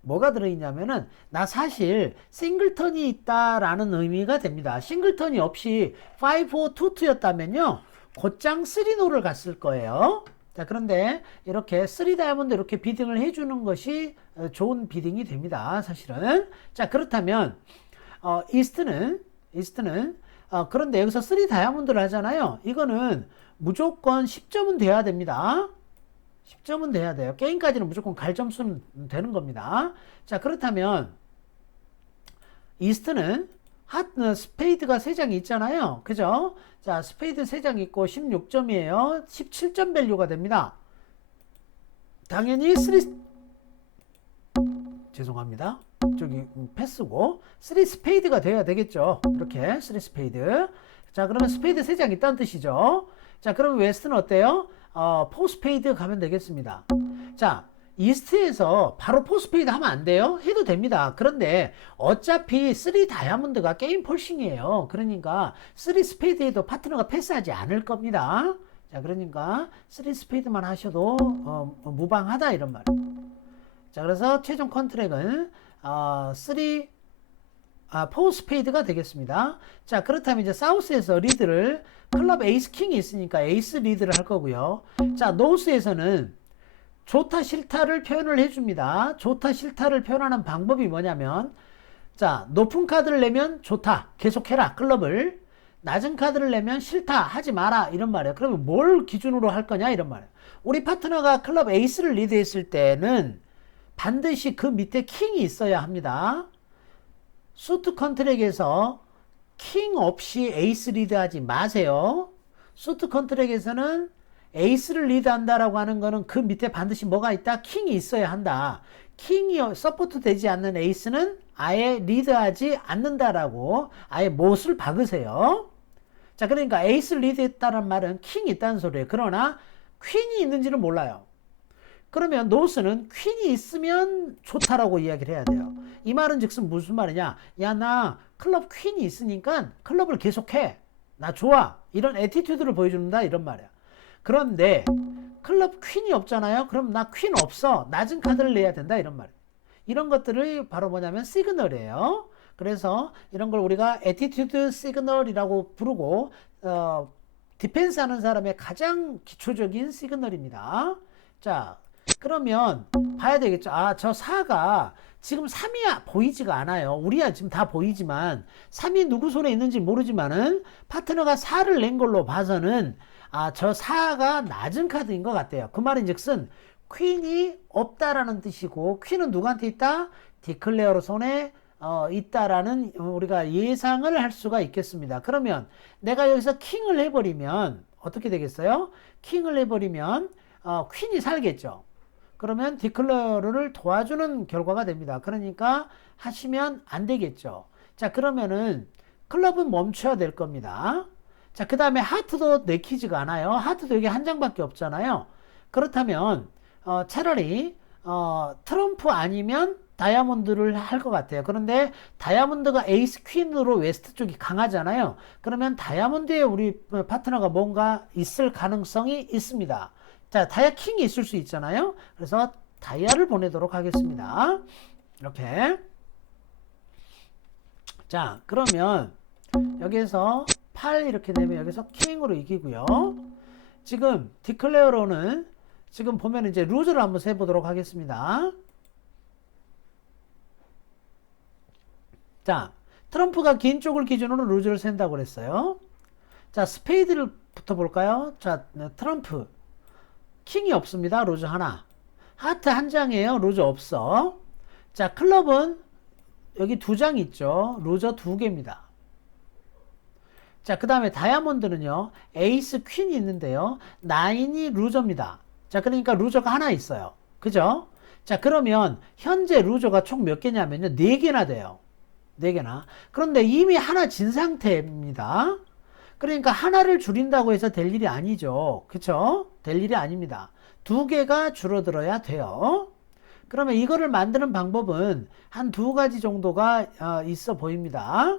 뭐가 들어있냐면은 나 사실 싱글턴이 있다라는 의미가 됩니다. 싱글턴이 없이 5, 4, 2, 2였다면요 곧장 3노를 갔을 거예요. 자, 그런데 이렇게 3 다이아몬드 이렇게 비딩을 해주는 것이 좋은 비딩이 됩니다. 사실은. 자, 그렇다면 이스트는 그런데 여기서 3 다이아몬드를 하잖아요. 이거는 무조건 10점은 돼야 됩니다. 10점은 돼야 돼요. 게임까지는 무조건 갈 점수는 되는 겁니다. 자, 그렇다면 이스트는 스페이드가 3장이 있잖아요. 그죠? 자, 스페이드 3장 있고 16점이에요. 17점 밸류가 됩니다. 당연히 죄송합니다. 저기 패스고 3 스페이드가 돼야 되겠죠. 이렇게 3 스페이드. 자, 그러면 스페이드 3장 있다는 뜻이죠. 자, 그러면 웨스트는 어때요? 4 스페이드 가면 되겠습니다. 자, 이스트에서 바로 4 스페이드 하면 안 돼요? 해도 됩니다. 그런데 어차피 3 다이아몬드가 게임 폴싱이에요. 그러니까 3 스페이드에도 파트너가 패스하지 않을 겁니다. 자, 그러니까 3 스페이드만 하셔도 무방하다 이런 말. 자, 그래서 최종 컨트랙은 4 스페이드가 되겠습니다. 자, 그렇다면 이제 사우스에서 리드를 클럽 에이스 킹이 있으니까 에이스 리드를 할 거고요. 자, 노스에서는 좋다 싫다를 표현을 해줍니다. 좋다 싫다를 표현하는 방법이 뭐냐면, 자, 높은 카드를 내면 좋다 계속해라 클럽을, 낮은 카드를 내면 싫다 하지 마라 이런 말이에요. 그러면 뭘 기준으로 할 거냐 이런 말이에요. 우리 파트너가 클럽 에이스를 리드했을 때는 반드시 그 밑에 킹이 있어야 합니다. 수트 컨트랙에서 킹 없이 에이스 리드하지 마세요. 수트 컨트랙에서는 에이스를 리드한다라고 하는 거는 그 밑에 반드시 뭐가 있다? 킹이 있어야 한다. 킹이 서포트 되지 않는 에이스는 아예 리드하지 않는다라고 아예 못을 박으세요. 자, 그러니까 에이스 리드했다는 말은 킹이 있다는 소리예요. 그러나 퀸이 있는지는 몰라요. 그러면 노스는 퀸이 있으면 좋다라고 이야기를 해야 돼요. 이 말은 즉슨 무슨 말이냐? 야, 나 클럽 퀸이 있으니까 클럽을 계속해. 나 좋아. 이런 애티튜드를 보여준다 이런 말이야. 그런데 클럽 퀸이 없잖아요. 그럼 나 퀸 없어. 낮은 카드를 내야 된다 이런 말이에요. 이런 것들이 바로 뭐냐면 시그널이에요. 그래서 이런 걸 우리가 애티튜드 시그널이라고 부르고 디펜스 하는 사람의 가장 기초적인 시그널입니다. 자, 그러면 봐야 되겠죠. 아, 저 4가 지금 3이 보이지가 않아요. 우리야 지금 다 보이지만 3이 누구 손에 있는지 모르지만은 파트너가 4를 낸 걸로 봐서는 저 4가 낮은 카드인 것 같아요. 그 말인 즉슨 퀸이 없다라는 뜻이고, 퀸은 누구한테 있다? 디클레어로 손에 있다라는 우리가 예상을 할 수가 있겠습니다. 그러면 내가 여기서 킹을 해버리면 어떻게 되겠어요? 킹을 해버리면 퀸이 살겠죠. 그러면 디클레어를 도와주는 결과가 됩니다. 그러니까 하시면 안 되겠죠. 자, 그러면은 클럽은 멈춰야 될 겁니다. 자, 그 다음에 하트도 내키지가 않아요. 하트도 여기 한 장밖에 없잖아요. 그렇다면 차라리 트럼프 아니면 다이아몬드를 할 것 같아요. 그런데 다이아몬드가 에이스 퀸으로 웨스트 쪽이 강하잖아요. 그러면 다이아몬드에 우리 파트너가 뭔가 있을 가능성이 있습니다. 자, 다이아 킹이 있을 수 있잖아요. 그래서 다이아를 보내도록 하겠습니다. 이렇게. 자, 그러면 여기에서 8 이렇게 되면 여기서 킹으로 이기고요. 지금 디클레어로는 지금 보면 이제 루즈를 한번 세보도록 하겠습니다. 자, 트럼프가 긴 쪽을 기준으로 루즈를 센다고 그랬어요. 자, 스페이드를 붙어볼까요? 자, 트럼프. 킹이 없습니다. 루즈 하나. 하트 한 장이에요. 루즈 없어. 자, 클럽은 여기 2장 있죠. 루저 2개입니다. 자, 그 다음에 다이아몬드는요. 에이스 퀸이 있는데요. 9이 루저입니다. 자, 그러니까 루저가 하나 있어요. 그죠? 자, 그러면 현재 루저가 총 몇 개냐면요. 4개나 돼요. 4개나. 그런데 이미 하나 진 상태입니다. 그러니까 하나를 줄인다고 해서 될 일이 아니죠. 그쵸? 될 일이 아닙니다. 두 개가 줄어들어야 돼요. 그러면 이거를 만드는 방법은 한 두 가지 정도가 있어 보입니다.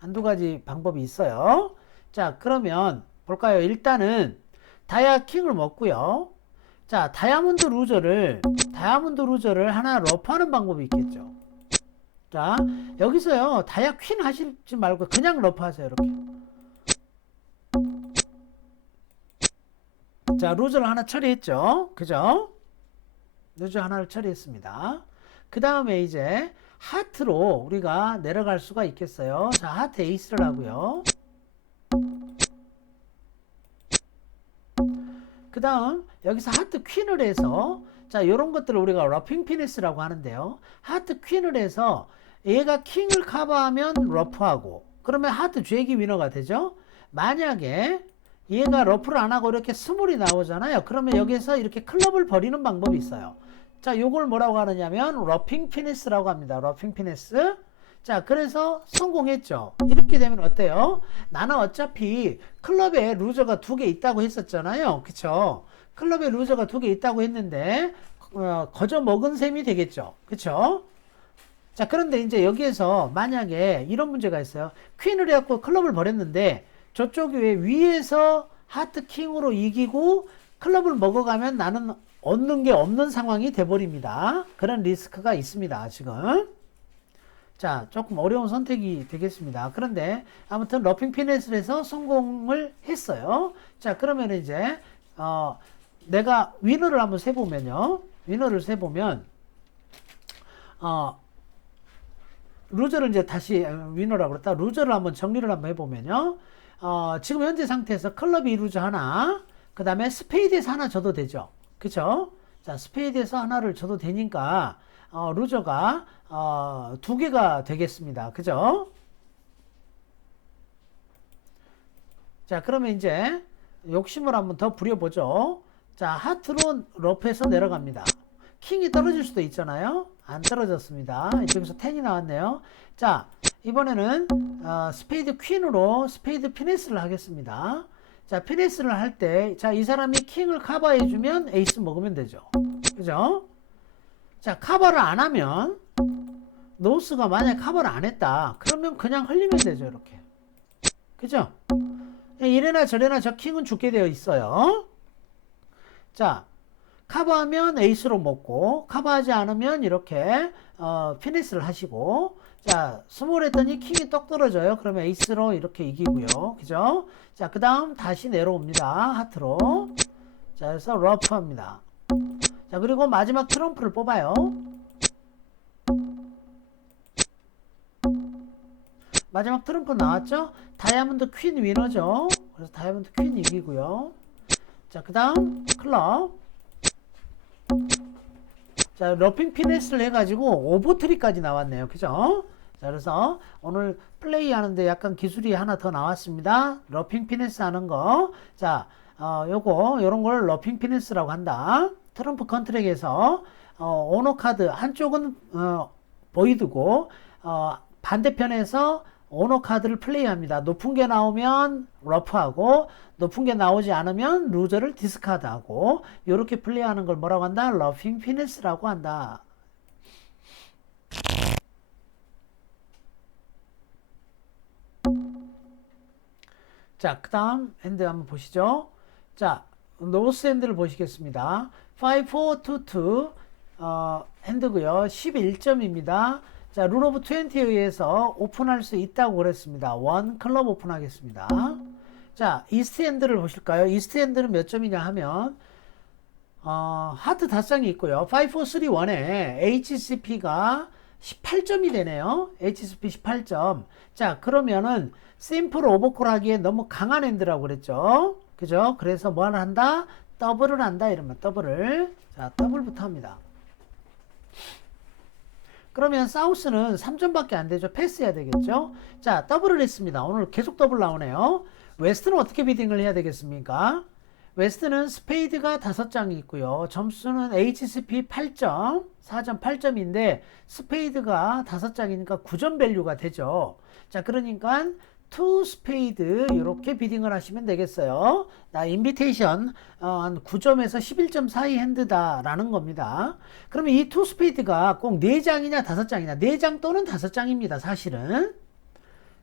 한 두 가지 방법이 있어요. 자, 그러면 볼까요? 일단은 다이아킹을 먹고요. 자, 다이아몬드 루저를 하나 러프하는 방법이 있겠죠. 자, 여기서요, 다이아 퀸 하시지 말고 그냥 러프 하세요, 이렇게. 자, 루저를 하나 처리했죠. 그죠? 루저 하나를 처리했습니다. 그 다음에 이제 하트로 우리가 내려갈 수가 있겠어요. 자, 하트 에이스를 하고요. 그 다음 여기서 하트 퀸을 해서 자, 요런 것들을 우리가 러핑 피니스라고 하는데요. 하트 퀸을 해서 얘가 킹을 커버하면 러프하고 그러면 하트 잭이 위너가 되죠. 만약에 얘가 러프를 안 하고 이렇게 스몰이 나오잖아요. 그러면 여기서 이렇게 클럽을 버리는 방법이 있어요. 자, 요걸 뭐라고 하느냐면 러핑 피니스라고 합니다. 러핑 피니스. 자, 그래서 성공했죠. 이렇게 되면 어때요? 나는 어차피 클럽에 루저가 두 개 있다고 했었잖아요. 그쵸? 클럽에 루저가 두 개 있다고 했는데 거저 먹은 셈이 되겠죠. 그쵸? 자, 그런데 이제 여기에서 만약에 이런 문제가 있어요. 퀸을 해갖고 클럽을 버렸는데 저쪽 위에서 하트 킹으로 이기고 클럽을 먹어가면 나는 얻는 게 없는 상황이 돼버립니다. 그런 리스크가 있습니다. 지금. 자, 조금 어려운 선택이 되겠습니다. 그런데 아무튼 러핑 피넷을 해서 성공을 했어요. 자, 그러면 이제 내가 위너를 한번 세보면요. 위너를 세보면 루저를 이제 다시 위너라고 그랬다. 루저를 한번 정리를 한번 해보면요. 지금 현재 상태에서 클럽이 루저 하나, 그 다음에 스페이드에서 하나 줘도 되죠. 그쵸? 자, 스페이드에서 하나를 줘도 되니까, 루저가, 두 개가 되겠습니다. 그죠? 자, 그러면 이제, 욕심을 한번 더 부려보죠. 자, 하트로 러프에서 내려갑니다. 킹이 떨어질 수도 있잖아요. 안 떨어졌습니다. 이쪽에서 10이 나왔네요. 자, 이번에는, 스페이드 퀸으로 스페이드 피네스를 하겠습니다. 자, 피네스를 할 때, 자, 이 사람이 킹을 커버해주면 에이스 먹으면 되죠. 그죠? 자, 커버를 안 하면, 노스가 만약에 커버를 안 했다. 그러면 그냥 흘리면 되죠, 이렇게. 그죠? 이래나 저래나 저 킹은 죽게 되어 있어요. 자, 커버하면 에이스로 먹고, 커버하지 않으면 이렇게, 피니스를 하시고, 자, 스몰 했더니 킹이 떡 떨어져요. 그러면 에이스로 이렇게 이기고요. 그죠? 자, 그 다음 다시 내려옵니다. 하트로. 자, 그래서 러프 합니다. 자, 그리고 마지막 트럼프를 뽑아요. 마지막 트럼프 나왔죠? 다이아몬드 퀸 위너죠? 그래서 다이아몬드 퀸 이기고요. 자, 그 다음 클럽. 자, 러핑 피네스를 해가지고 오버트리까지 나왔네요. 그죠? 자, 그래서 오늘 플레이 하는데 약간 기술이 하나 더 나왔습니다. 러핑 피네스 하는 거. 자, 요런 걸 러핑 피네스라고 한다. 트럼프 컨트랙에서, 오너 카드, 한쪽은, 보이드고, 반대편에서 오너 카드를 플레이합니다. 높은 게 나오면 러프하고 높은 게 나오지 않으면 루저를 디스카드하고 이렇게 플레이하는 걸 뭐라고 한다? 러핑 피니스라고 한다. 자, 그 다음 핸드 한번 보시죠. 자, 노스 핸드를 보시겠습니다. 5, 4, 2, 2 핸드고요. 11점입니다. 자, 룰 오브 20에 의해서 오픈할 수 있다고 그랬습니다. 원 클럽 오픈하겠습니다. 자, 이스트 핸드를 보실까요? 이스트 핸드는 몇 점이냐 하면 하트 5장이 있고요. 5, 4, 3, 1에 HCP가 18점이 되네요. HCP 18점. 자, 그러면은 심플 오버콜 하기에 너무 강한 핸드라고 그랬죠. 그죠? 그래서 뭐 하나 한다? 더블을 한다. 이러면 더블을. 자, 더블부터 합니다. 그러면 사우스는 3점밖에 안 되죠. 패스해야 되겠죠. 자, 더블을 했습니다. 오늘 계속 더블 나오네요. 웨스트는 어떻게 비딩을 해야 되겠습니까? 웨스트는 스페이드가 5장이 있고요. 점수는 HCP 8점, 4.8점인데 스페이드가 5장이니까 9점 밸류가 되죠. 자, 그러니까 투 스페이드 이렇게 비딩을 하시면 되겠어요. 나 인비테이션 한 9점에서 11점 사이 핸드다라는 겁니다. 그러면 이 투 스페이드가 꼭 4장이냐 5장이냐 4장 또는 5장입니다. 사실은.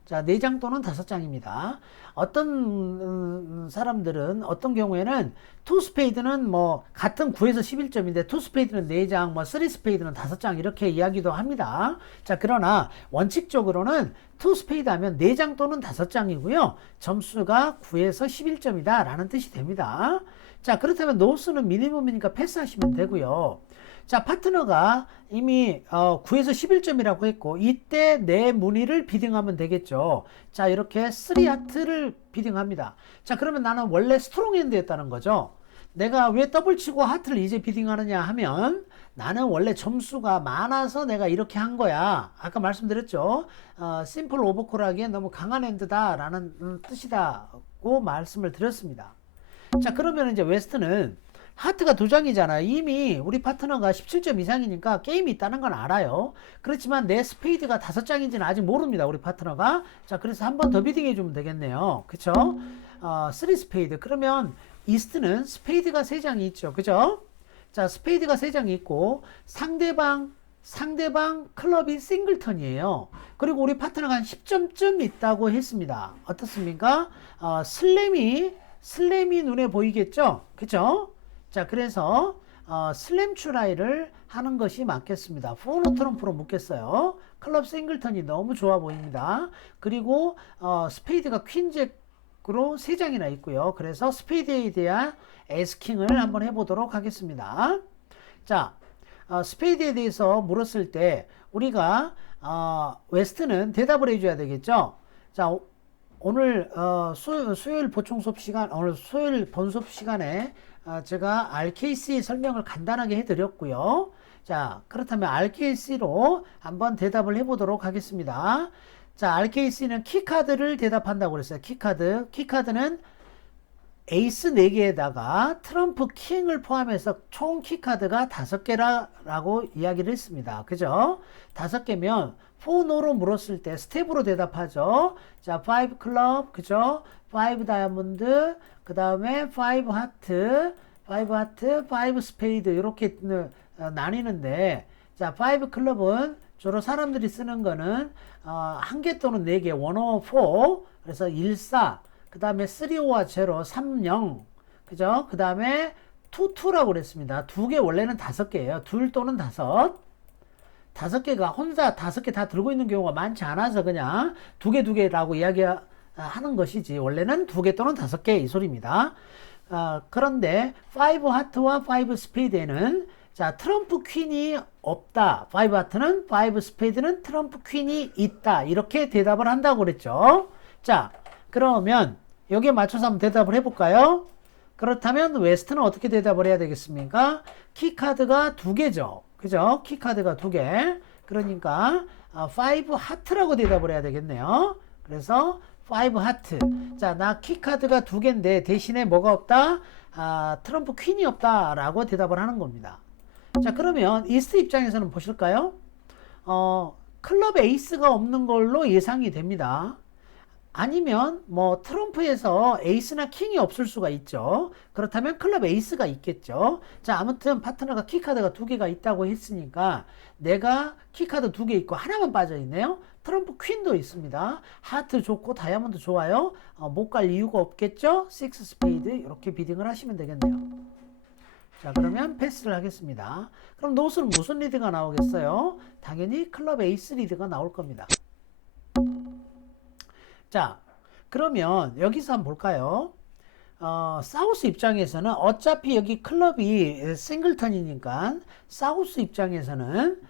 자, 4장 또는 5장입니다. 어떤 사람들은 어떤 경우에는 투 스페이드는 뭐 같은 9에서 11점인데 투 스페이드는 4장, 뭐 3 스페이드는 5장 이렇게 이야기도 합니다. 자, 그러나 원칙적으로는 투 스페이드 하면 4장 또는 5장이고요. 점수가 9에서 11점이다 라는 뜻이 됩니다. 자, 그렇다면 노스는 미니멈이니까 패스하시면 되고요. 자, 파트너가 이미 9에서 11점이라고 했고 이때 내 무늬를 비딩하면 되겠죠. 자, 이렇게 3하트를 비딩합니다. 자, 그러면 나는 원래 스트롱 핸드였다는 거죠. 내가 왜 더블 치고 하트를 이제 비딩하느냐 하면 나는 원래 점수가 많아서 내가 이렇게 한 거야. 아까 말씀드렸죠. 심플 오버콜 하기엔 너무 강한 핸드다 라는 뜻이다고 말씀을 드렸습니다. 자, 그러면 이제 웨스트는 하트가 2장이잖아. 이미 우리 파트너가 17점 이상이니까 게임이 있다는 건 알아요. 그렇지만 내 스페이드가 5장인지는 아직 모릅니다. 우리 파트너가. 자, 그래서 한 번 더 비딩해 주면 되겠네요. 그쵸? 3 스페이드. 그러면 이스트는 스페이드가 3장이 있죠. 그죠? 자, 스페이드가 3장이 있고 상대방 클럽이 싱글턴이에요. 그리고 우리 파트너가 한 10점쯤 있다고 했습니다. 어떻습니까? 슬램이 눈에 보이겠죠? 그죠? 자, 그래서 슬램 추라이를 하는 것이 맞겠습니다. 포너 트럼프로 묻겠어요. 클럽 싱글턴이 너무 좋아 보입니다. 그리고 스페이드가 퀸잭으로 3장이나 있고요. 그래서 스페이드에 대한 에스킹을 한번 해보도록 하겠습니다. 자, 스페이드에 대해서 물었을 때 우리가 웨스트는 대답을 해줘야 되겠죠. 자, 오늘 수요일 보충 수업 시간, 오늘 수요일 본수업 시간에 제가 RKC 설명을 간단하게 해드렸고요. 자, 그렇다면 RKC로 한번 대답을 해보도록 하겠습니다. 자, RKC는 키카드를 대답한다고 그랬어요. 키카드는 에이스 4개에다가 트럼프 킹을 포함해서 총 키카드가 5개라고 이야기를 했습니다. 그죠? 5개면 4노로 물었을 때 스텝으로 대답하죠. 자, 5 클럽, 그죠? 5 다이아몬드, 그 다음에 5 하트, 5 스페이드 이렇게 나뉘는데, 자, 5 클럽은 주로 사람들이 쓰는 거는 1개 또는 4개, 1, 5, 4, 그래서 1, 4, 그 다음에 3, 5와 0, 3, 0, 그죠? 그 다음에 2, 2라고 그랬습니다. 2개 원래는 5개예요. 2 또는 5. 5개가 혼자 5개 다 들고 있는 경우가 많지 않아서 그냥 2개라고 이야기하는 것이지 원래는 2개 또는 5개 이 소리입니다. 그런데 5 하트와 5 스페이드에는 자, 트럼프 퀸이 없다. 5 하트는 5 스페이드는 트럼프 퀸이 있다. 이렇게 대답을 한다고 그랬죠. 자, 그러면 여기에 맞춰서 한번 대답을 해볼까요? 그렇다면 웨스트는 어떻게 대답을 해야 되겠습니까? 키카드가 2개죠. 그죠? 키카드가 2개. 그러니까 5 하트라고 대답을 해야 되겠네요. 그래서 5 하트. 자, 나 키카드가 2개인데 대신에 뭐가 없다? 트럼프 퀸이 없다 라고 대답을 하는 겁니다. 자, 그러면 이스트 입장에서는 보실까요? 클럽 에이스가 없는 걸로 예상이 됩니다. 아니면 뭐 트럼프에서 에이스나 킹이 없을 수가 있죠. 그렇다면 클럽 에이스가 있겠죠. 자, 아무튼 파트너가 키카드가 2개가 있다고 했으니까 내가 키카드 2개 있고 하나만 빠져 있네요. 트럼프 퀸도 있습니다. 하트 좋고 다이아몬드 좋아요. 못 갈 이유가 없겠죠. 6 스페이드 이렇게 비딩을 하시면 되겠네요. 자, 그러면 패스를 하겠습니다. 그럼 노스는 무슨 리드가 나오겠어요? 당연히 클럽 에이스 리드가 나올 겁니다. 자, 그러면 여기서 한번 볼까요? 사우스 입장에서는 어차피 여기 클럽이 싱글턴이니까 사우스 입장에서는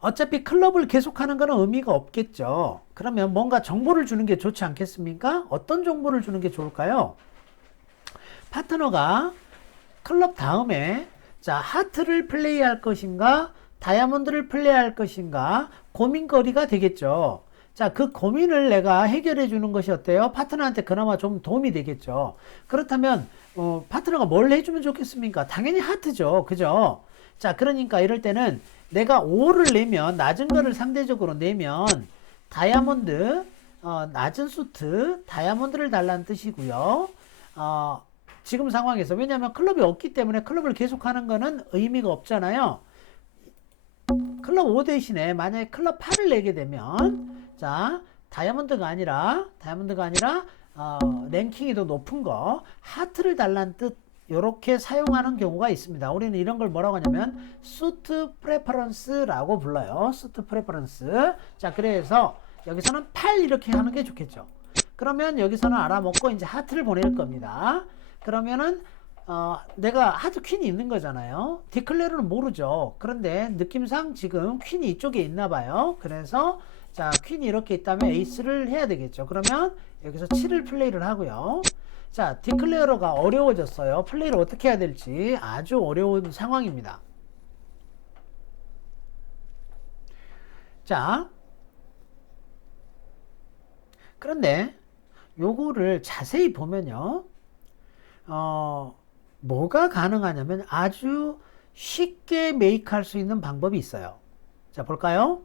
어차피 클럽을 계속하는 것은 의미가 없겠죠. 그러면 뭔가 정보를 주는 게 좋지 않겠습니까? 어떤 정보를 주는 게 좋을까요? 파트너가 클럽 다음에 자, 하트를 플레이할 것인가 다이아몬드를 플레이할 것인가 고민거리가 되겠죠. 자, 그 고민을 내가 해결해 주는 것이 어때요? 파트너한테 그나마 좀 도움이 되겠죠. 그렇다면 파트너가 뭘 해주면 좋겠습니까? 당연히 하트죠. 그죠? 자, 그러니까 이럴 때는 내가 5를 내면, 낮은 거를 상대적으로 내면, 다이아몬드, 낮은 수트, 다이아몬드를 달라는 뜻이고요. 지금 상황에서, 왜냐면 클럽이 없기 때문에 클럽을 계속하는 거는 의미가 없잖아요. 클럽 5 대신에 만약에 클럽 8을 내게 되면, 자, 다이아몬드가 아니라, 랭킹이 더 높은 거, 하트를 달라는 뜻, 요렇게 사용하는 경우가 있습니다. 우리는 이런 걸 뭐라고 하냐면, 수트 프레퍼런스라고 불러요. 수트 프레퍼런스. 자, 그래서 여기서는 8 이렇게 하는 게 좋겠죠. 그러면 여기서는 알아먹고 이제 하트를 보낼 겁니다. 그러면은, 내가 하트 퀸이 있는 거잖아요. 디클레어는 모르죠. 그런데 느낌상 지금 퀸이 이쪽에 있나 봐요. 그래서 자, 퀸이 이렇게 있다면 에이스를 해야 되겠죠. 그러면 여기서 7을 플레이를 하고요. 자, 디클레어가 어려워졌어요. 플레이를 어떻게 해야 될지 아주 어려운 상황입니다. 자, 그런데 요거를 자세히 보면요. 뭐가 가능하냐면 아주 쉽게 메이크할 수 있는 방법이 있어요. 자, 볼까요?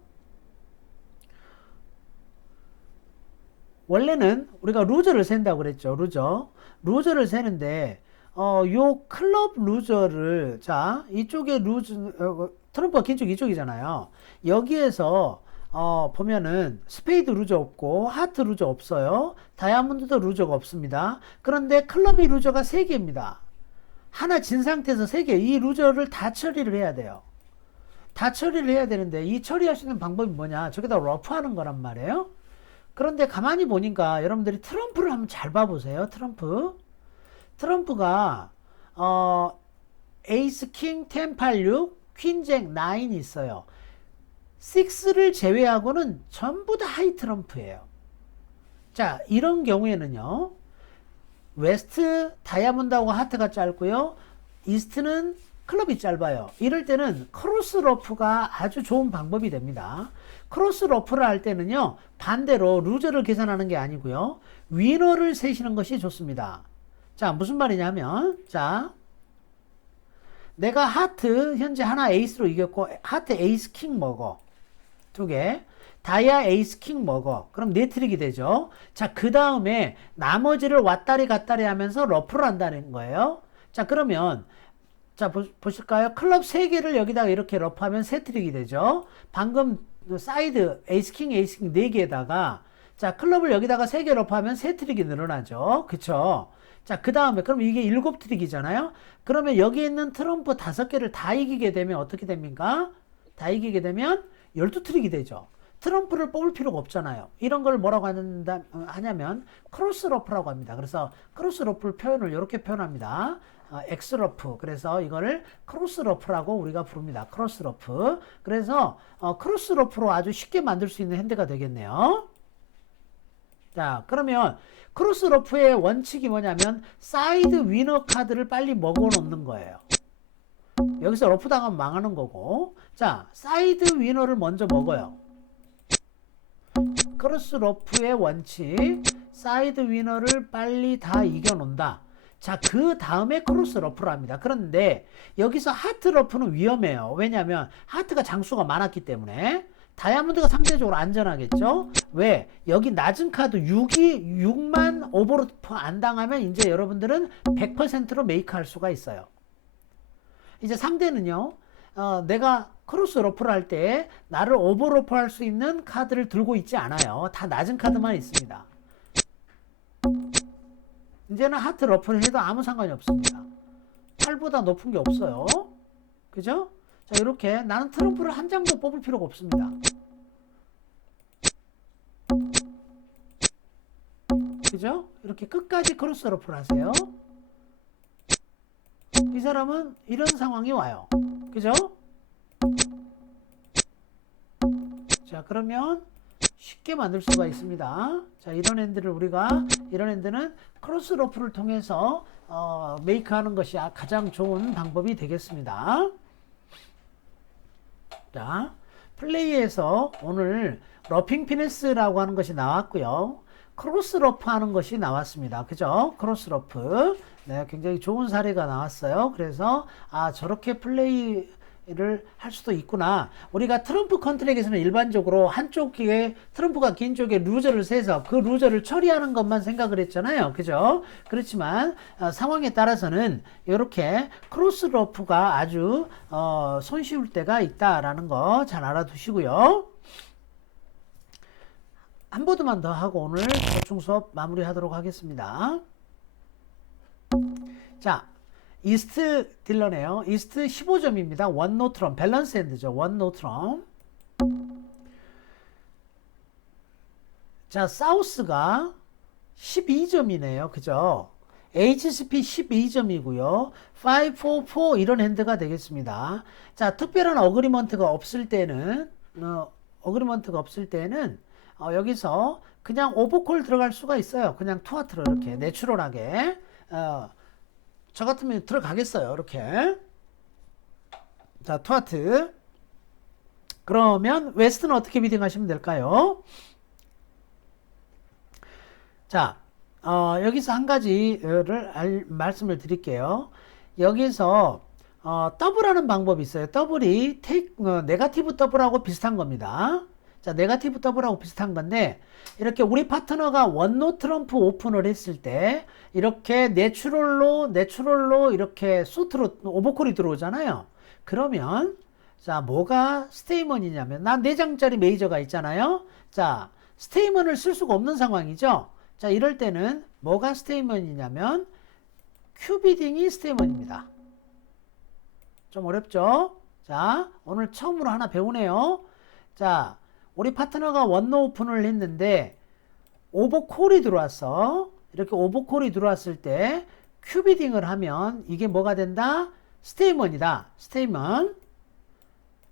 원래는 우리가 루저를 센다고 그랬죠. 루저를 세는데 요 클럽 루저를 자, 이쪽에 트럼프가 긴 쪽 이쪽이잖아요. 여기에서 보면은 스페이드 루저 없고 하트 루저 없어요. 다이아몬드도 루저가 없습니다. 그런데 클럽이 루저가 3개입니다. 하나 진 상태에서 3개. 이 루저를 다 처리를 해야 돼요. 다 처리를 해야 되는데 이 처리할 수 있는 방법이 뭐냐? 저기다 러프하는 거란 말이에요. 그런데 가만히 보니까 여러분들이 트럼프를 한번 잘 봐보세요. 트럼프가 에이스 킹 10, 8, 6 퀸 잭 9이 있어요. 6를 제외하고는 전부 다 하이 트럼프예요. 자, 이런 경우에는요. 웨스트 다이아몬드하고 하트가 짧고요. 이스트는 클럽이 짧아요. 이럴 때는 크로스 러프가 아주 좋은 방법이 됩니다. 크로스 러프를 할 때는요. 반대로 루저를 계산하는 게 아니고요. 위너를 세시는 것이 좋습니다. 자, 무슨 말이냐면 자, 내가 하트 현재 하나 에이스로 이겼고 하트 에이스 킹 먹어. 2개. 다이아 에이스 킹 먹어. 그럼 4트릭이 되죠. 자, 그 다음에 나머지를 왔다리 갔다리 하면서 러프를 한다는 거예요. 자, 그러면 자, 보실까요? 클럽 3개를 여기다가 이렇게 러프하면 3트릭이 되죠. 방금 사이드 에이스 킹 4개에다가 자, 클럽을 여기다가 3개 러프하면 3트릭이 늘어나죠. 그쵸? 자, 그 다음에 그럼 이게 7트릭이잖아요. 그러면 여기 있는 트럼프 5개를 다 이기게 되면 어떻게 됩니까? 다 이기게 되면 12트릭이 되죠. 트럼프를 뽑을 필요가 없잖아요. 이런 걸 뭐라고 하냐면 크로스 러프라고 합니다. 그래서 크로스 러프 표현을 이렇게 표현합니다. 엑스 러프. 그래서 이거를 크로스 러프라고 우리가 부릅니다. 크로스 러프. 그래서 크로스 러프로 아주 쉽게 만들 수 있는 핸드가 되겠네요. 자, 그러면 크로스 러프의 원칙이 뭐냐면 사이드 위너 카드를 빨리 먹어 놓는 거예요. 여기서 러프 당하면 망하는 거고. 자, 사이드 위너를 먼저 먹어요. 크로스 러프의 원칙, 사이드 위너를 빨리 다 이겨놓는다. 자, 그 다음에 크로스 러프를 합니다. 그런데 여기서 하트 러프는 위험해요. 왜냐하면 하트가 장수가 많았기 때문에. 다이아몬드가 상대적으로 안전하겠죠? 왜? 여기 낮은 카드 6만 오버로프 안 당하면 이제 여러분들은 100%로 메이크 할 수가 있어요. 이제 상대는요, 내가 크로스 러프를 할 때 나를 오버로프 할 수 있는 카드를 들고 있지 않아요. 다 낮은 카드만 있습니다. 이제는 하트 러프를 해도 아무 상관이 없습니다. 8보다 높은 게 없어요. 그죠? 자, 이렇게 나는 트럼프를 한 장도 뽑을 필요가 없습니다. 그죠? 이렇게 끝까지 크로스 러프를 하세요. 이 사람은 이런 상황이 와요. 그죠? 자, 그러면 쉽게 만들 수가 있습니다. 자, 이런 핸드는 크로스 러프를 통해서 메이크 하는 것이 가장 좋은 방법이 되겠습니다. 자, 플레이에서 오늘 러핑 피네스라고 하는 것이 나왔고요. 크로스 러프 하는 것이 나왔습니다. 그죠? 크로스 러프. 네, 굉장히 좋은 사례가 나왔어요. 그래서 아 저렇게 플레이를 할 수도 있구나. 우리가 트럼프 컨트랙에서는 일반적으로 한쪽에 트럼프가 긴 쪽에 루저를 세서 그 루저를 처리하는 것만 생각을 했잖아요. 그죠? 그렇지만 상황에 따라서는 이렇게 크로스 러프가 아주 손쉬울 때가 있다라는 거 잘 알아두시고요. 한 보드만 더 하고 오늘 보충 수업 마무리하도록 하겠습니다. 자, 이스트 딜러네요. 이스트 15점입니다. 원 노트럼 밸런스 핸드죠. 원 노트럼. 자, 사우스가 12점이네요. 그죠? HSP 12점이고요. 544 이런 핸드가 되겠습니다. 자, 특별한 어그리먼트가 없을 때는 여기서 그냥 오버콜 들어갈 수가 있어요. 그냥 투하트로 이렇게 내추럴하게 저 같으면 들어가겠어요. 이렇게 자 투하트. 그러면 웨스트는 어떻게 비딩하시면 될까요? 자 여기서 한 가지를 말씀을 드릴게요. 여기서 더블하는 방법이 있어요. 더블이 네가티브 더블하고 비슷한 겁니다. 자, 네가티브 더블하고 비슷한 건데, 이렇게 우리 파트너가 원노 트럼프 오픈을 했을 때, 이렇게 내추럴로 이렇게 소트로 오버콜이 들어오잖아요. 그러면, 자, 뭐가 스테이먼이냐면, 난 4장짜리 메이저가 있잖아요. 자, 스테이먼을 쓸 수가 없는 상황이죠. 자, 이럴 때는 뭐가 스테이먼이냐면, 큐비딩이 스테이먼입니다. 좀 어렵죠? 자, 오늘 처음으로 하나 배우네요. 자, 우리 파트너가 원노 오픈을 했는데 오버콜이 들어왔어. 이렇게 오버콜이 들어왔을 때 큐비딩을 하면 이게 뭐가 된다? 스테이먼이다. 스테이먼.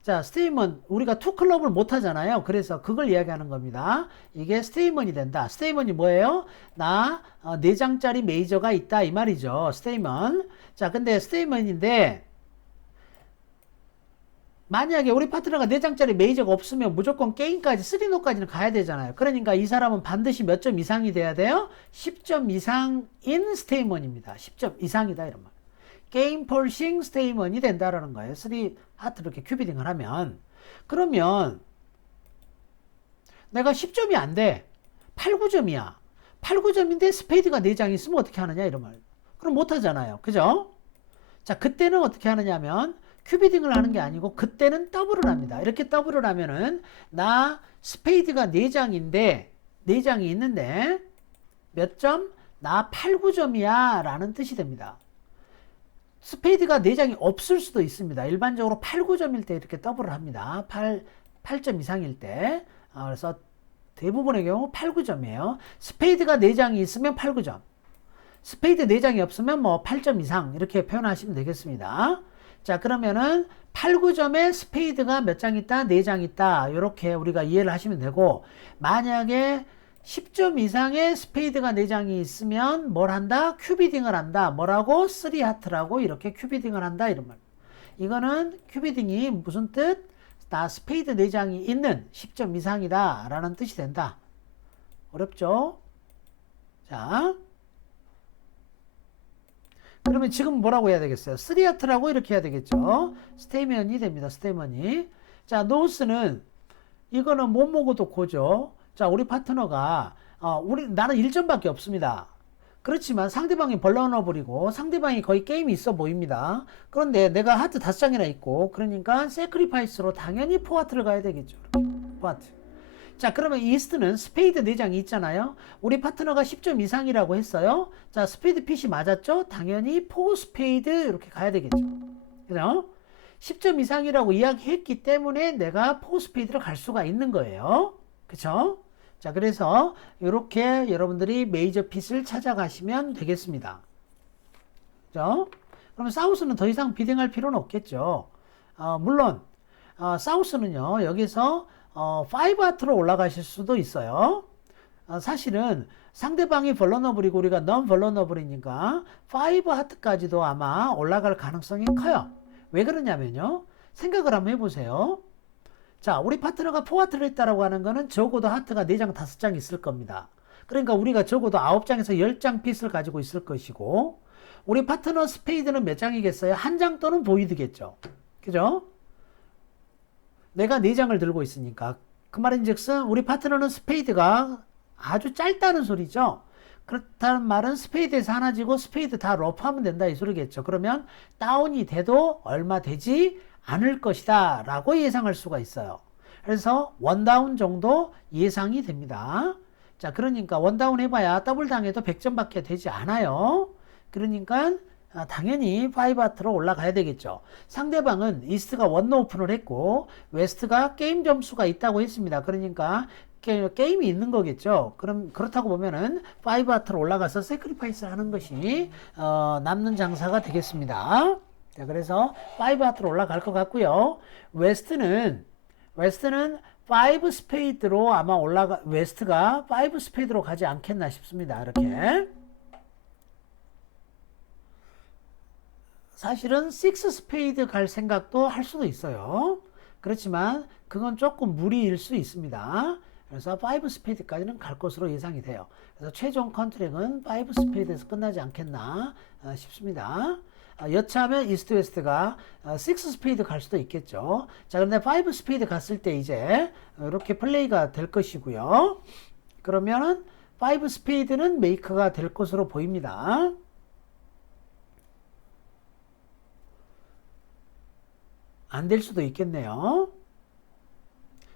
자, 스테이먼 우리가 투 클럽을 못 하잖아요. 그래서 그걸 이야기하는 겁니다. 이게 스테이먼이 된다. 스테이먼이 뭐예요? 나 4장짜리 메이저가 있다 이 말이죠. 스테이먼. 자, 근데 스테이먼인데 만약에 우리 파트너가 4장짜리 메이저가 없으면 무조건 게임까지 3노까지는 가야 되잖아요. 그러니까 이 사람은 반드시 몇 점 이상이 돼야 돼요? 10점 이상인 스테이먼입니다. 10점 이상이다 이런 말. 게임 폴싱 스테이먼이 된다라는 거예요. 3 하트 이렇게 큐비딩을 하면. 그러면 내가 10점이 안 돼. 8, 9점이야. 8, 9점인데 스페이드가 4장 있으면 어떻게 하느냐 이런 말. 그럼 못 하잖아요. 그죠? 자, 그때는 어떻게 하느냐면 큐비딩을 하는 게 아니고 그때는 더블을 합니다. 이렇게 더블을 하면은 나 스페이드가 4장인데 4장이 있는데 몇 점? 나 8, 9점이야 라는 뜻이 됩니다. 스페이드가 4장이 없을 수도 있습니다. 일반적으로 8, 9점일 때 이렇게 더블을 합니다. 8점 이상일 때. 그래서 대부분의 경우 8, 9점이에요. 스페이드가 4장이 있으면 8, 9점. 스페이드 4장이 없으면 뭐 8점 이상 이렇게 표현하시면 되겠습니다. 자, 그러면은 8, 9점에 스페이드가 몇 장 있다? 4장 있다. 이렇게 우리가 이해를 하시면 되고, 만약에 10점 이상의 스페이드가 4장이 있으면 뭘 한다? 큐비딩을 한다. 뭐라고? 3하트라고 이렇게 큐비딩을 한다. 이런 말. 이거는 큐비딩이 무슨 뜻? 나 스페이드 4장이 있는 10점 이상이다. 라는 뜻이 된다. 어렵죠? 자. 그러면 지금 뭐라고 해야 되겠어요? 3하트라고 이렇게 해야 되겠죠? 스테이먼이 됩니다. 스테이먼이. 자, 노스는 이거는 못 먹어도 고죠. 자, 우리 파트너가 나는 1점밖에 없습니다. 그렇지만 상대방이 벌러너블이고 상대방이 거의 게임이 있어 보입니다. 그런데 내가 하트 5장이나 있고 그러니까 세크리파이스로 당연히 포하트를 가야 되겠죠. 포하트. 자, 그러면 이스트는 스페이드 4장이 있잖아요. 우리 파트너가 10점 이상이라고 했어요. 자, 스페이드 핏이 맞았죠? 당연히 4 스페이드 이렇게 가야 되겠죠. 그죠? 10점 이상이라고 이야기했기 때문에 내가 4 스페이드를 갈 수가 있는 거예요. 그쵸? 자, 그래서 이렇게 여러분들이 메이저 핏을 찾아가시면 되겠습니다. 그죠? 그러면 사우스는 더 이상 비딩할 필요는 없겠죠. 물론 사우스는요, 여기서 5하트로 올라가실 수도 있어요. 사실은 상대방이 벌러너블이고 우리가 넌 벌러너블이니까 5하트까지도 아마 올라갈 가능성이 커요. 왜 그러냐면요. 생각을 한번 해보세요. 자, 우리 파트너가 4하트를 했다라고 하는 거는 적어도 하트가 4장, 5장 있을 겁니다. 그러니까 우리가 적어도 9장에서 10장 핏을 가지고 있을 것이고, 우리 파트너 스페이드는 몇 장이겠어요? 한 장 또는 보이드겠죠. 그죠? 내가 4장을 들고 있으니까. 그 말인즉슨 우리 파트너는 스페이드가 아주 짧다는 소리죠. 그렇다는 말은 스페이드에서 하나 지고 스페이드 다 러프하면 된다 이 소리겠죠. 그러면 다운이 돼도 얼마 되지 않을 것이다 라고 예상할 수가 있어요. 그래서 원다운 정도 예상이 됩니다. 자, 그러니까 원다운 해봐야 더블 당해도 100점밖에 되지 않아요. 그러니까 당연히 5하트로 올라가야 되겠죠. 상대방은 이스트가 원노오픈을 했고 웨스트가 게임 점수가 있다고 했습니다. 그러니까 게임이 있는 거겠죠. 그럼 그렇다고 보면은 5하트로 올라가서 세크리파이스 하는 것이 남는 장사가 되겠습니다. 자, 그래서 5하트로 올라갈 것 같고요. 웨스트는 5 스페이드로 아마 웨스트가 5 스페이드로 가지 않겠나 싶습니다. 이렇게. 사실은 6 스페이드 갈 생각도 할 수도 있어요. 그렇지만 그건 조금 무리일 수 있습니다. 그래서 5 스페이드까지는 갈 것으로 예상이 돼요. 그래서 최종 컨트랙은 5 스페이드에서 끝나지 않겠나 싶습니다. 여차하면 이스트 웨스트가 6 스페이드 갈 수도 있겠죠. 자, 그런데 5 스페이드 갔을 때 이제 이렇게 플레이가 될 것이고요. 그러면은 5 스페이드는 메이커가 될 것으로 보입니다. 안 될 수도 있겠네요.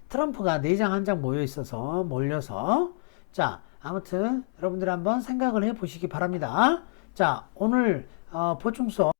트럼프가 4장 한 장 몰려서. 자, 아무튼 여러분들 한번 생각을 해 보시기 바랍니다. 자, 오늘 보충 수업